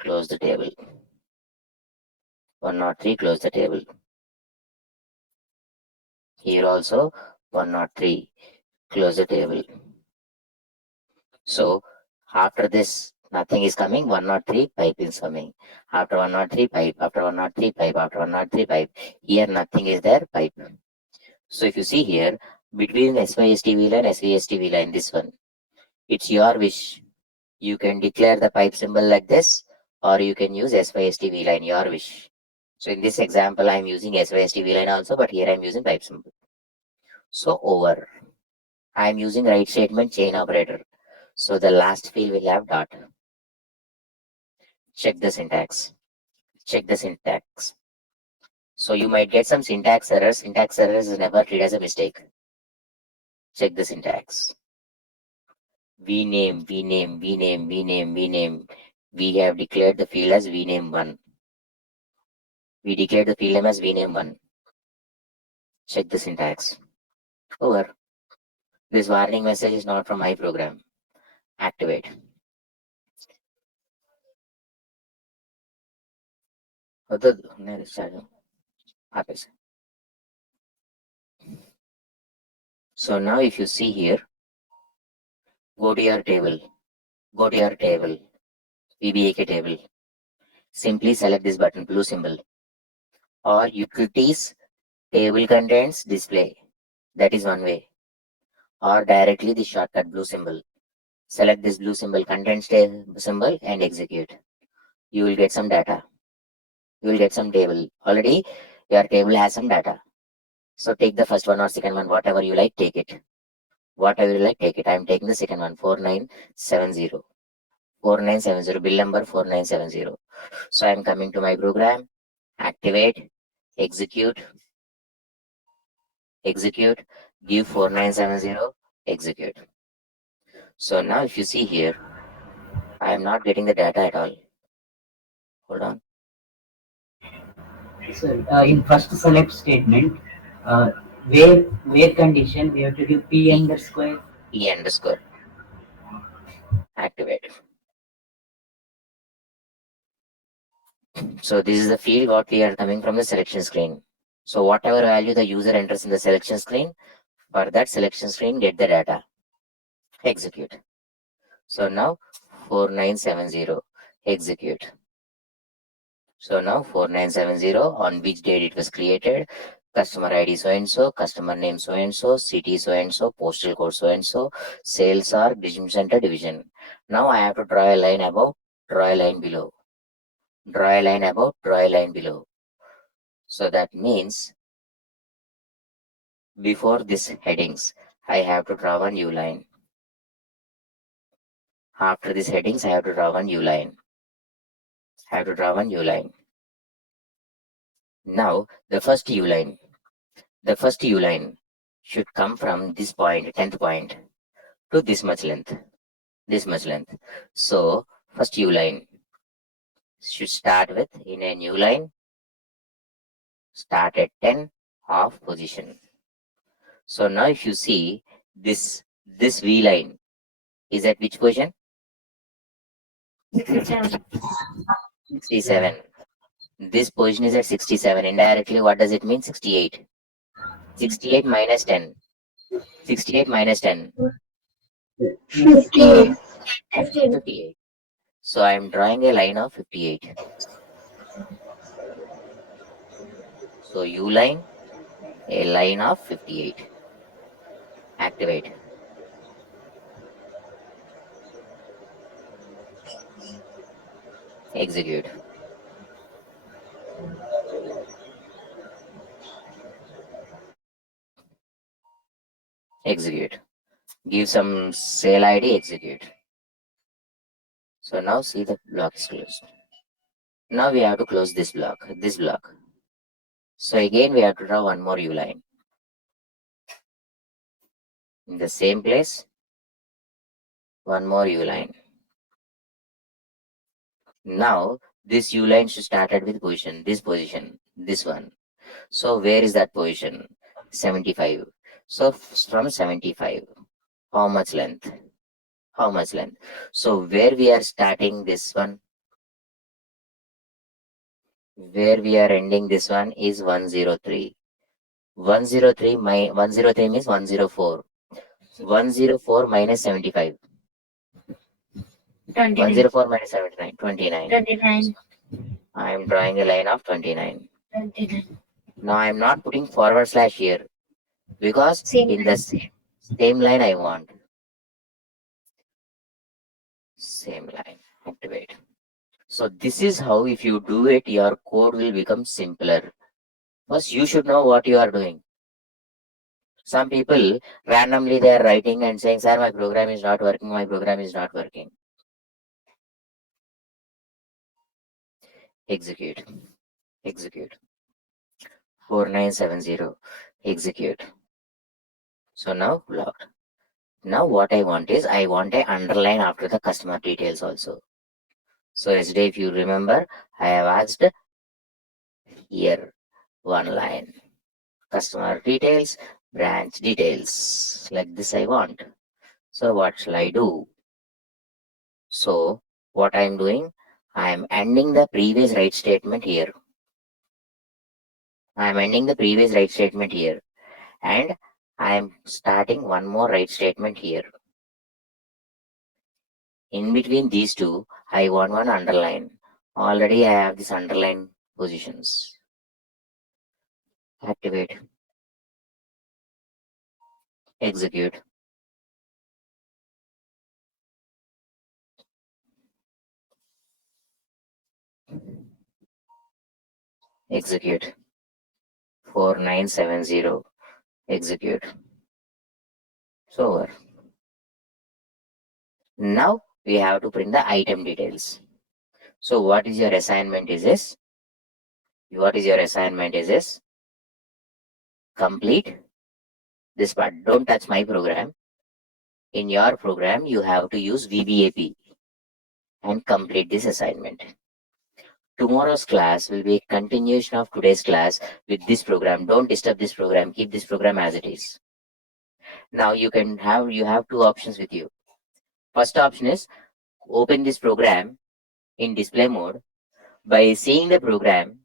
close the table. 103, close the table. Here also 103, close the table. So after this, nothing is coming. 103 pipe is coming. After 103 pipe, after 103 pipe, after 103 pipe. Here nothing is there, pipe. So if you see here, between SYSTV line, SVSTV line, this one, it's your wish. You can declare the pipe symbol like this, or you can use SYSTV line, your wish. So in this example, I'm using SYSTV line also, but here I'm using pipe symbol. So over. I'm using right statement chain operator. So the last field will have dot. Check the syntax. Check the syntax. So you might get some syntax errors. Syntax errors is never treated as a mistake. Check the syntax. vname. We have declared the field as vname1. We declared the field name as vname1. Check the syntax. Over. This warning message is not from my program. Activate. So now if you see here, go to your table. Go to your table. VBAK table. Simply select this button, blue symbol. Or utilities, table contents, display. That is one way. Or directly the shortcut blue symbol. Select this blue symbol, contents symbol, and execute. You will get some data. You will get some table. Already your table has some data. So take the first one or second one, whatever you like, take it. Whatever you like, take it. I am taking the second one, 4970. 4970, bill number 4970. So I am coming to my program, activate, execute, give 4970, execute. So now if you see here, I am not getting the data at all. Hold on. So in first select statement, uh, where condition we have to give p underscore. P underscore. Activate. So this is the field what we are coming from the selection screen. So whatever value the user enters in the selection screen, for that selection screen, get the data. Execute. So now 4970, execute. So now 4970, on which date it was created, customer ID so and so, customer name so and so, city so and so, postal code so and so, sales are distribution center division. Now I have to draw a line above, draw a line below, draw a line above, draw a line below. So that means before this headings, I have to draw one new line. After these headings, I have to draw one new line. I have to draw one new line. Now the first U line. The first U line should come from this point, 10th point, to this much length. This much length. So first U line should start with, in a new line, start at 10 of position. So now if you see this V line is at which position? 67. 67. This position is at 67. Indirectly, what does it mean? 68. 68 minus 10. 68 minus 10. 58. 58. So I am drawing a line of 58. So U line, a line of 58. Activate. Execute. Execute. Give some sale ID, execute. So now see the block is closed. Now we have to close this block. So again we have to draw one more U line. In the same place, one more U line. Now This U line should started with position, this one. So where is that position? 75. So from 75, how much length? How much length? So where we are starting this one, where we are ending this one is 103. 103 103 means 104. 104 minus 75. 29. 104 minus 79, 29. 29. I am drawing a line of 29. 29. Now I am not putting forward slash here because Same. in the same line I want. Same line. Activate. So this is how, if you do it, your code will become simpler. First, you should know what you are doing. Some people randomly they are writing and saying, "Sir, my program is not working. My program is not working." Execute. Execute. 4970. Execute. So now logged. Now what I want is I want a underline after the customer details also. So yesterday, if you remember, I have asked here one line. Customer details, branch details. Like this I want. So what shall I do? So what I am doing, I am ending the previous write statement here. I am ending the previous write statement here. And I am starting one more write statement here. In between these two, I want one underline. Already I have this underline positions. Activate. Execute. Execute. 4970. Execute. It's over. Now we have to print the item details. So what is your assignment is this? What is your assignment is this? Complete this part. Don't touch my program. In your program, you have to use VBAP and complete this assignment. Tomorrow's class will be a continuation of today's class with this program. Don't disturb this program. Keep this program as it is. Now you have two options with you. First option is open this program in display mode. By seeing the program,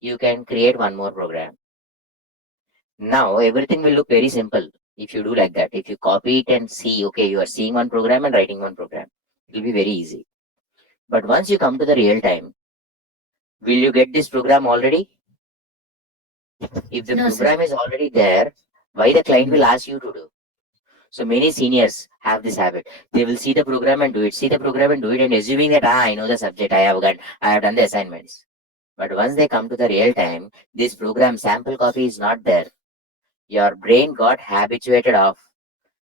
you can create one more program. Now everything will look very simple if you do like that. If you copy it and see, okay, you are seeing one program and writing one program, it will be very easy. But once you come to the real time, will you get this program already? If the No, sir. program is already there, why the client will ask you to do? So many seniors have this habit. They will see the program and do it, see the program and do it, and assuming that I know the subject, I have done the assignments. But once they come to the real time, this program sample copy is not there. Your brain got habituated of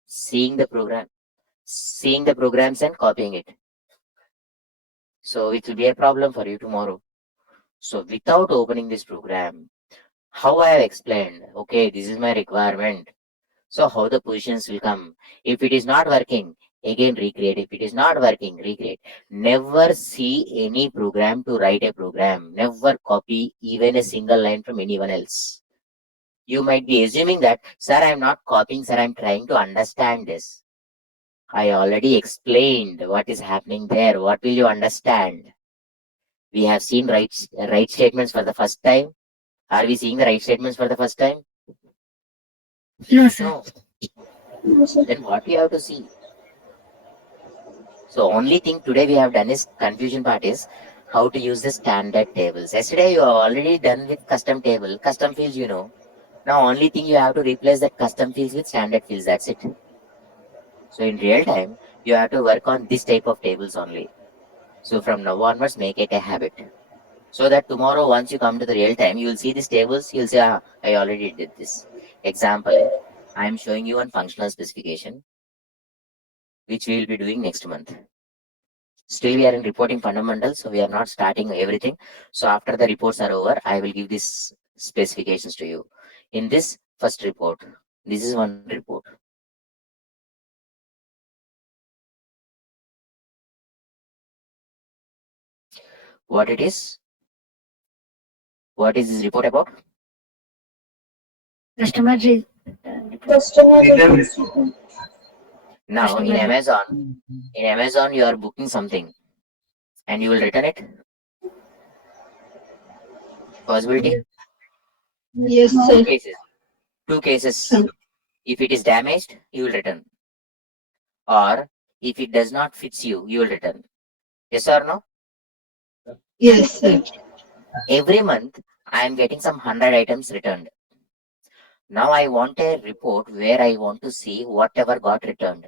seeing the programs and copying it. So it will be a problem for you tomorrow. So without opening this program, how I have explained, okay, this is my requirement. So how the positions will come. If it is not working, again recreate. If it is not working, recreate. Never see any program to write a program. Never copy even a single line from anyone else. You might be assuming that, sir, I'm not copying, sir, I'm trying to understand this. I already explained what is happening there. What will you understand? We have seen right statements for the first time. Are we seeing the right statements for the first time? No, sir. No. Then what we have to see? So only thing today we have done is confusion part is how to use the standard tables. Yesterday you have already done with custom table, custom fields you know. Now only thing you have to replace that custom fields with standard fields. That's it. So in real time, you have to work on this type of tables only. So from now onwards, make it a habit. So that tomorrow, once you come to the real time, you will see these tables, you'll say, ah, I already did this. Example, I am showing you one functional specification, which we will be doing next month. Still, we are in reporting fundamentals, so we are not starting everything. So after the reports are over, I will give these specifications to you. In this first report, this is one report. What it is? What is this report about? Customer re- Customer Return returns. receipt. Now in customer Amazon you are booking something and you will return it. Possibility? Yes, Two sir. cases. Two cases. If it is damaged, you will return. Or if it does not fits you, you will return. Yes or no? Yes, sir. Every month I am getting some 100 items returned. Now I want a report where I want to see whatever got returned.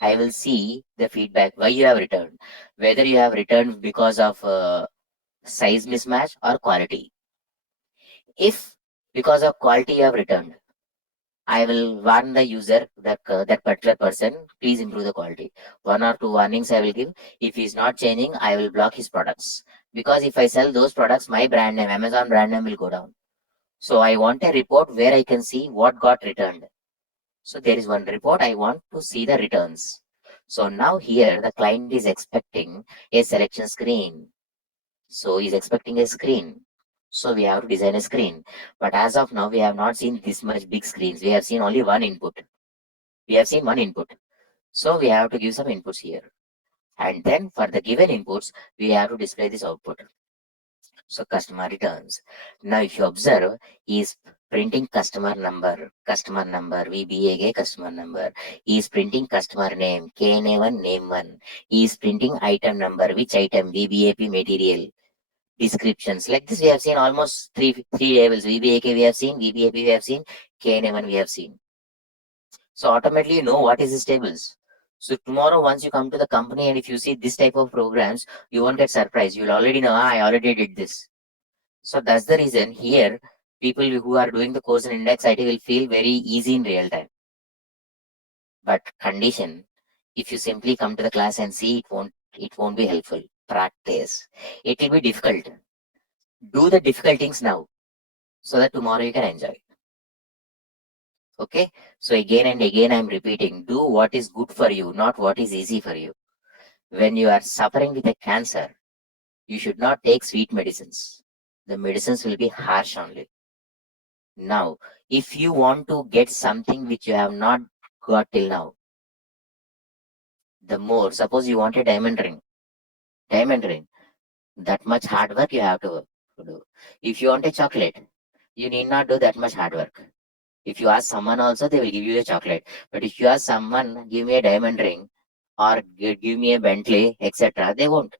I will see the feedback why you have returned, whether you have returned because of size mismatch or quality. If because of quality you have returned, I will warn the user that particular person, please improve the quality. One or two warnings I will give. If he's not changing, I will block his products. Because if I sell those products, my brand name, Amazon brand name will go down. So I want a report where I can see what got returned. So there is one report I want to see the returns. So now here the client is expecting a selection screen. So he's expecting a screen. So we have to design a screen. But as of now, we have not seen this much big screens. We have seen only one input. We have seen one input. So we have to give some inputs here. And then for the given inputs, we have to display this output. So customer returns. Now if you observe, he is printing customer number, VBAK customer number. He is printing customer name, KNA1, name 1. He is printing item number, which item, VBAP material. Descriptions like this we have seen almost three levels. VBAK we have seen, VBAP we have seen, KNA1 we have seen. So automatically you know what is these tables. So tomorrow once you come to the company and if you see this type of programs, you won't get surprised. You'll already know, I already did this. So that's the reason here people who are doing the course in Index IT will feel very easy in real time. But condition, if you simply come to the class and see, it won't be helpful. Practice. It will be difficult. Do the difficult things now so that tomorrow you can enjoy. Okay. So again and again, I'm repeating, do what is good for you, not what is easy for you. When you are suffering with a cancer, you should not take sweet medicines. The medicines will be harsh only. Now, if you want to get something which you have not got till now, the more, suppose you want a diamond ring, that much hard work you have to do. If you want a chocolate, you need not do that much hard work. If you ask someone also, they will give you a chocolate. But if you ask someone, give me a diamond ring or give me a Bentley, etc., they won't.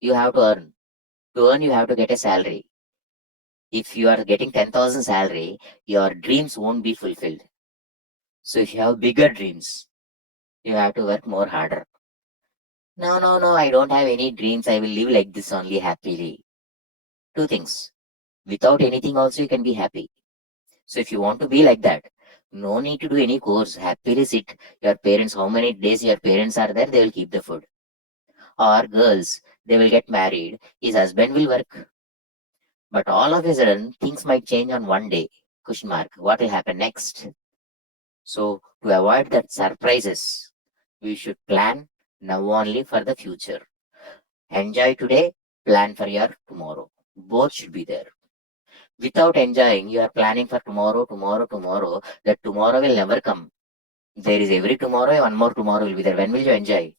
You have to earn. To earn, you have to get a salary. If you are getting 10,000 salary, your dreams won't be fulfilled. So if you have bigger dreams, you have to work more harder. No, no, no, I don't have any dreams. I will live like this only happily. Two things. Without anything also you can be happy. So if you want to be like that, no need to do any course. Happily sit. Your parents, how many days your parents are there, they will keep the food. Or girls, they will get married. His husband will work. But all of a sudden, things might change on one day. Question mark. What will happen next? So to avoid that surprises, we should plan now only for the future. Enjoy today, plan for your tomorrow. Both should be there. Without enjoying, you are planning for tomorrow. That tomorrow will never come. There is every tomorrow, one more tomorrow will be there. When will you enjoy?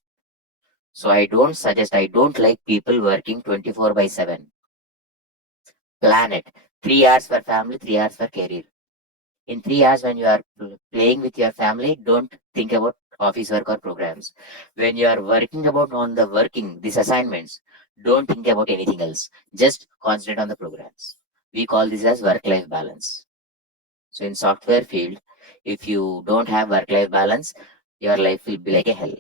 So I don't like people working 24 by 7. Plan it. 3 hours for family, 3 hours for career. In 3 hours, when you are playing with your family, don't think about office work or programs. When you are working about on the working, these assignments, don't think about anything else. Just concentrate on the programs. We call this as work-life balance. So in software field, if you don't have work-life balance, your life will be like a hell.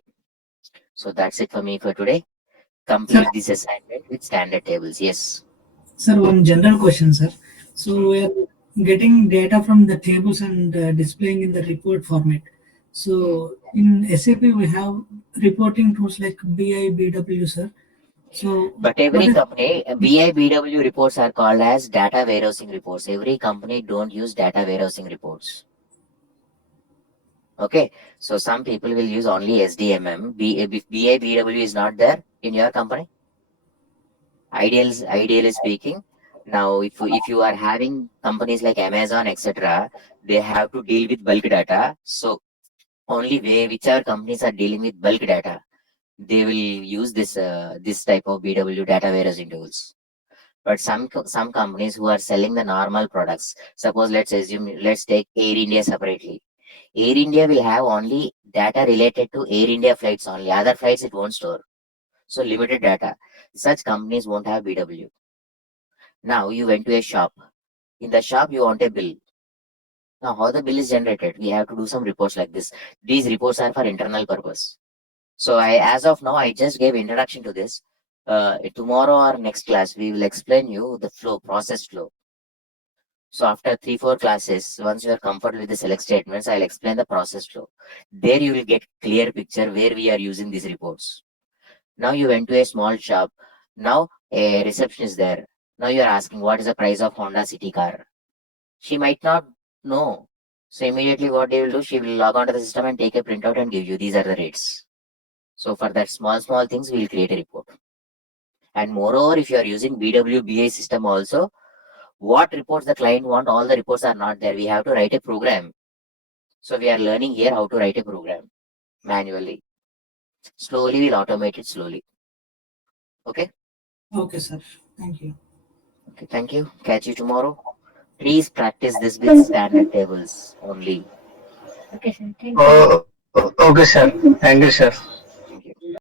So that's it for me for today. Sir, Complete this assignment with standard tables. Yes. sir, one general question, sir. So we are getting data from the tables and displaying in the report format. Hmm. So in SAP we have reporting tools like BI, BW, sir. So But what every is company, BIBW reports are called as data warehousing reports. Every company don't use data warehousing reports. Okay. So some people will use only SDMM. BIBW is not there in your company. Ideally speaking, now if you are having companies like Amazon, etc., they have to deal with bulk data. So only way whichever companies are dealing with bulk data, they will use this type of BW data warehousing tools. But some companies who are selling the normal products, suppose let's take Air India separately. Air India will have only data related to Air India flights only. Other flights it won't store. So limited data. Such companies won't have BW. Now you went to a shop. In the shop you want a bill. Now how the bill is generated? We have to do some reports like this. These reports are for internal purpose. So as of now, I just gave introduction to this. Tomorrow or next class, we will explain you the process flow. So after 3-4 classes, once you are comfortable with the select statements, I'll explain the process flow. There you will get clear picture where we are using these reports. Now you went to a small shop. Now a reception is there. Now you are asking what is the price of Honda City car. She might not know. So immediately what they will do, she will log onto the system and take a printout and give you these are the rates. So for that small things, we will create a report. And moreover, if you are using BWBA system also, what reports the client want, all the reports are not there. We have to write a program. So we are learning here how to write a program manually. Slowly, we'll automate it slowly. Okay. Okay, sir. Thank you. Okay. Thank you. Catch you tomorrow. Please practice this with standard tables only. Okay, sir. Thank you. Okay, sir. Thank you, sir.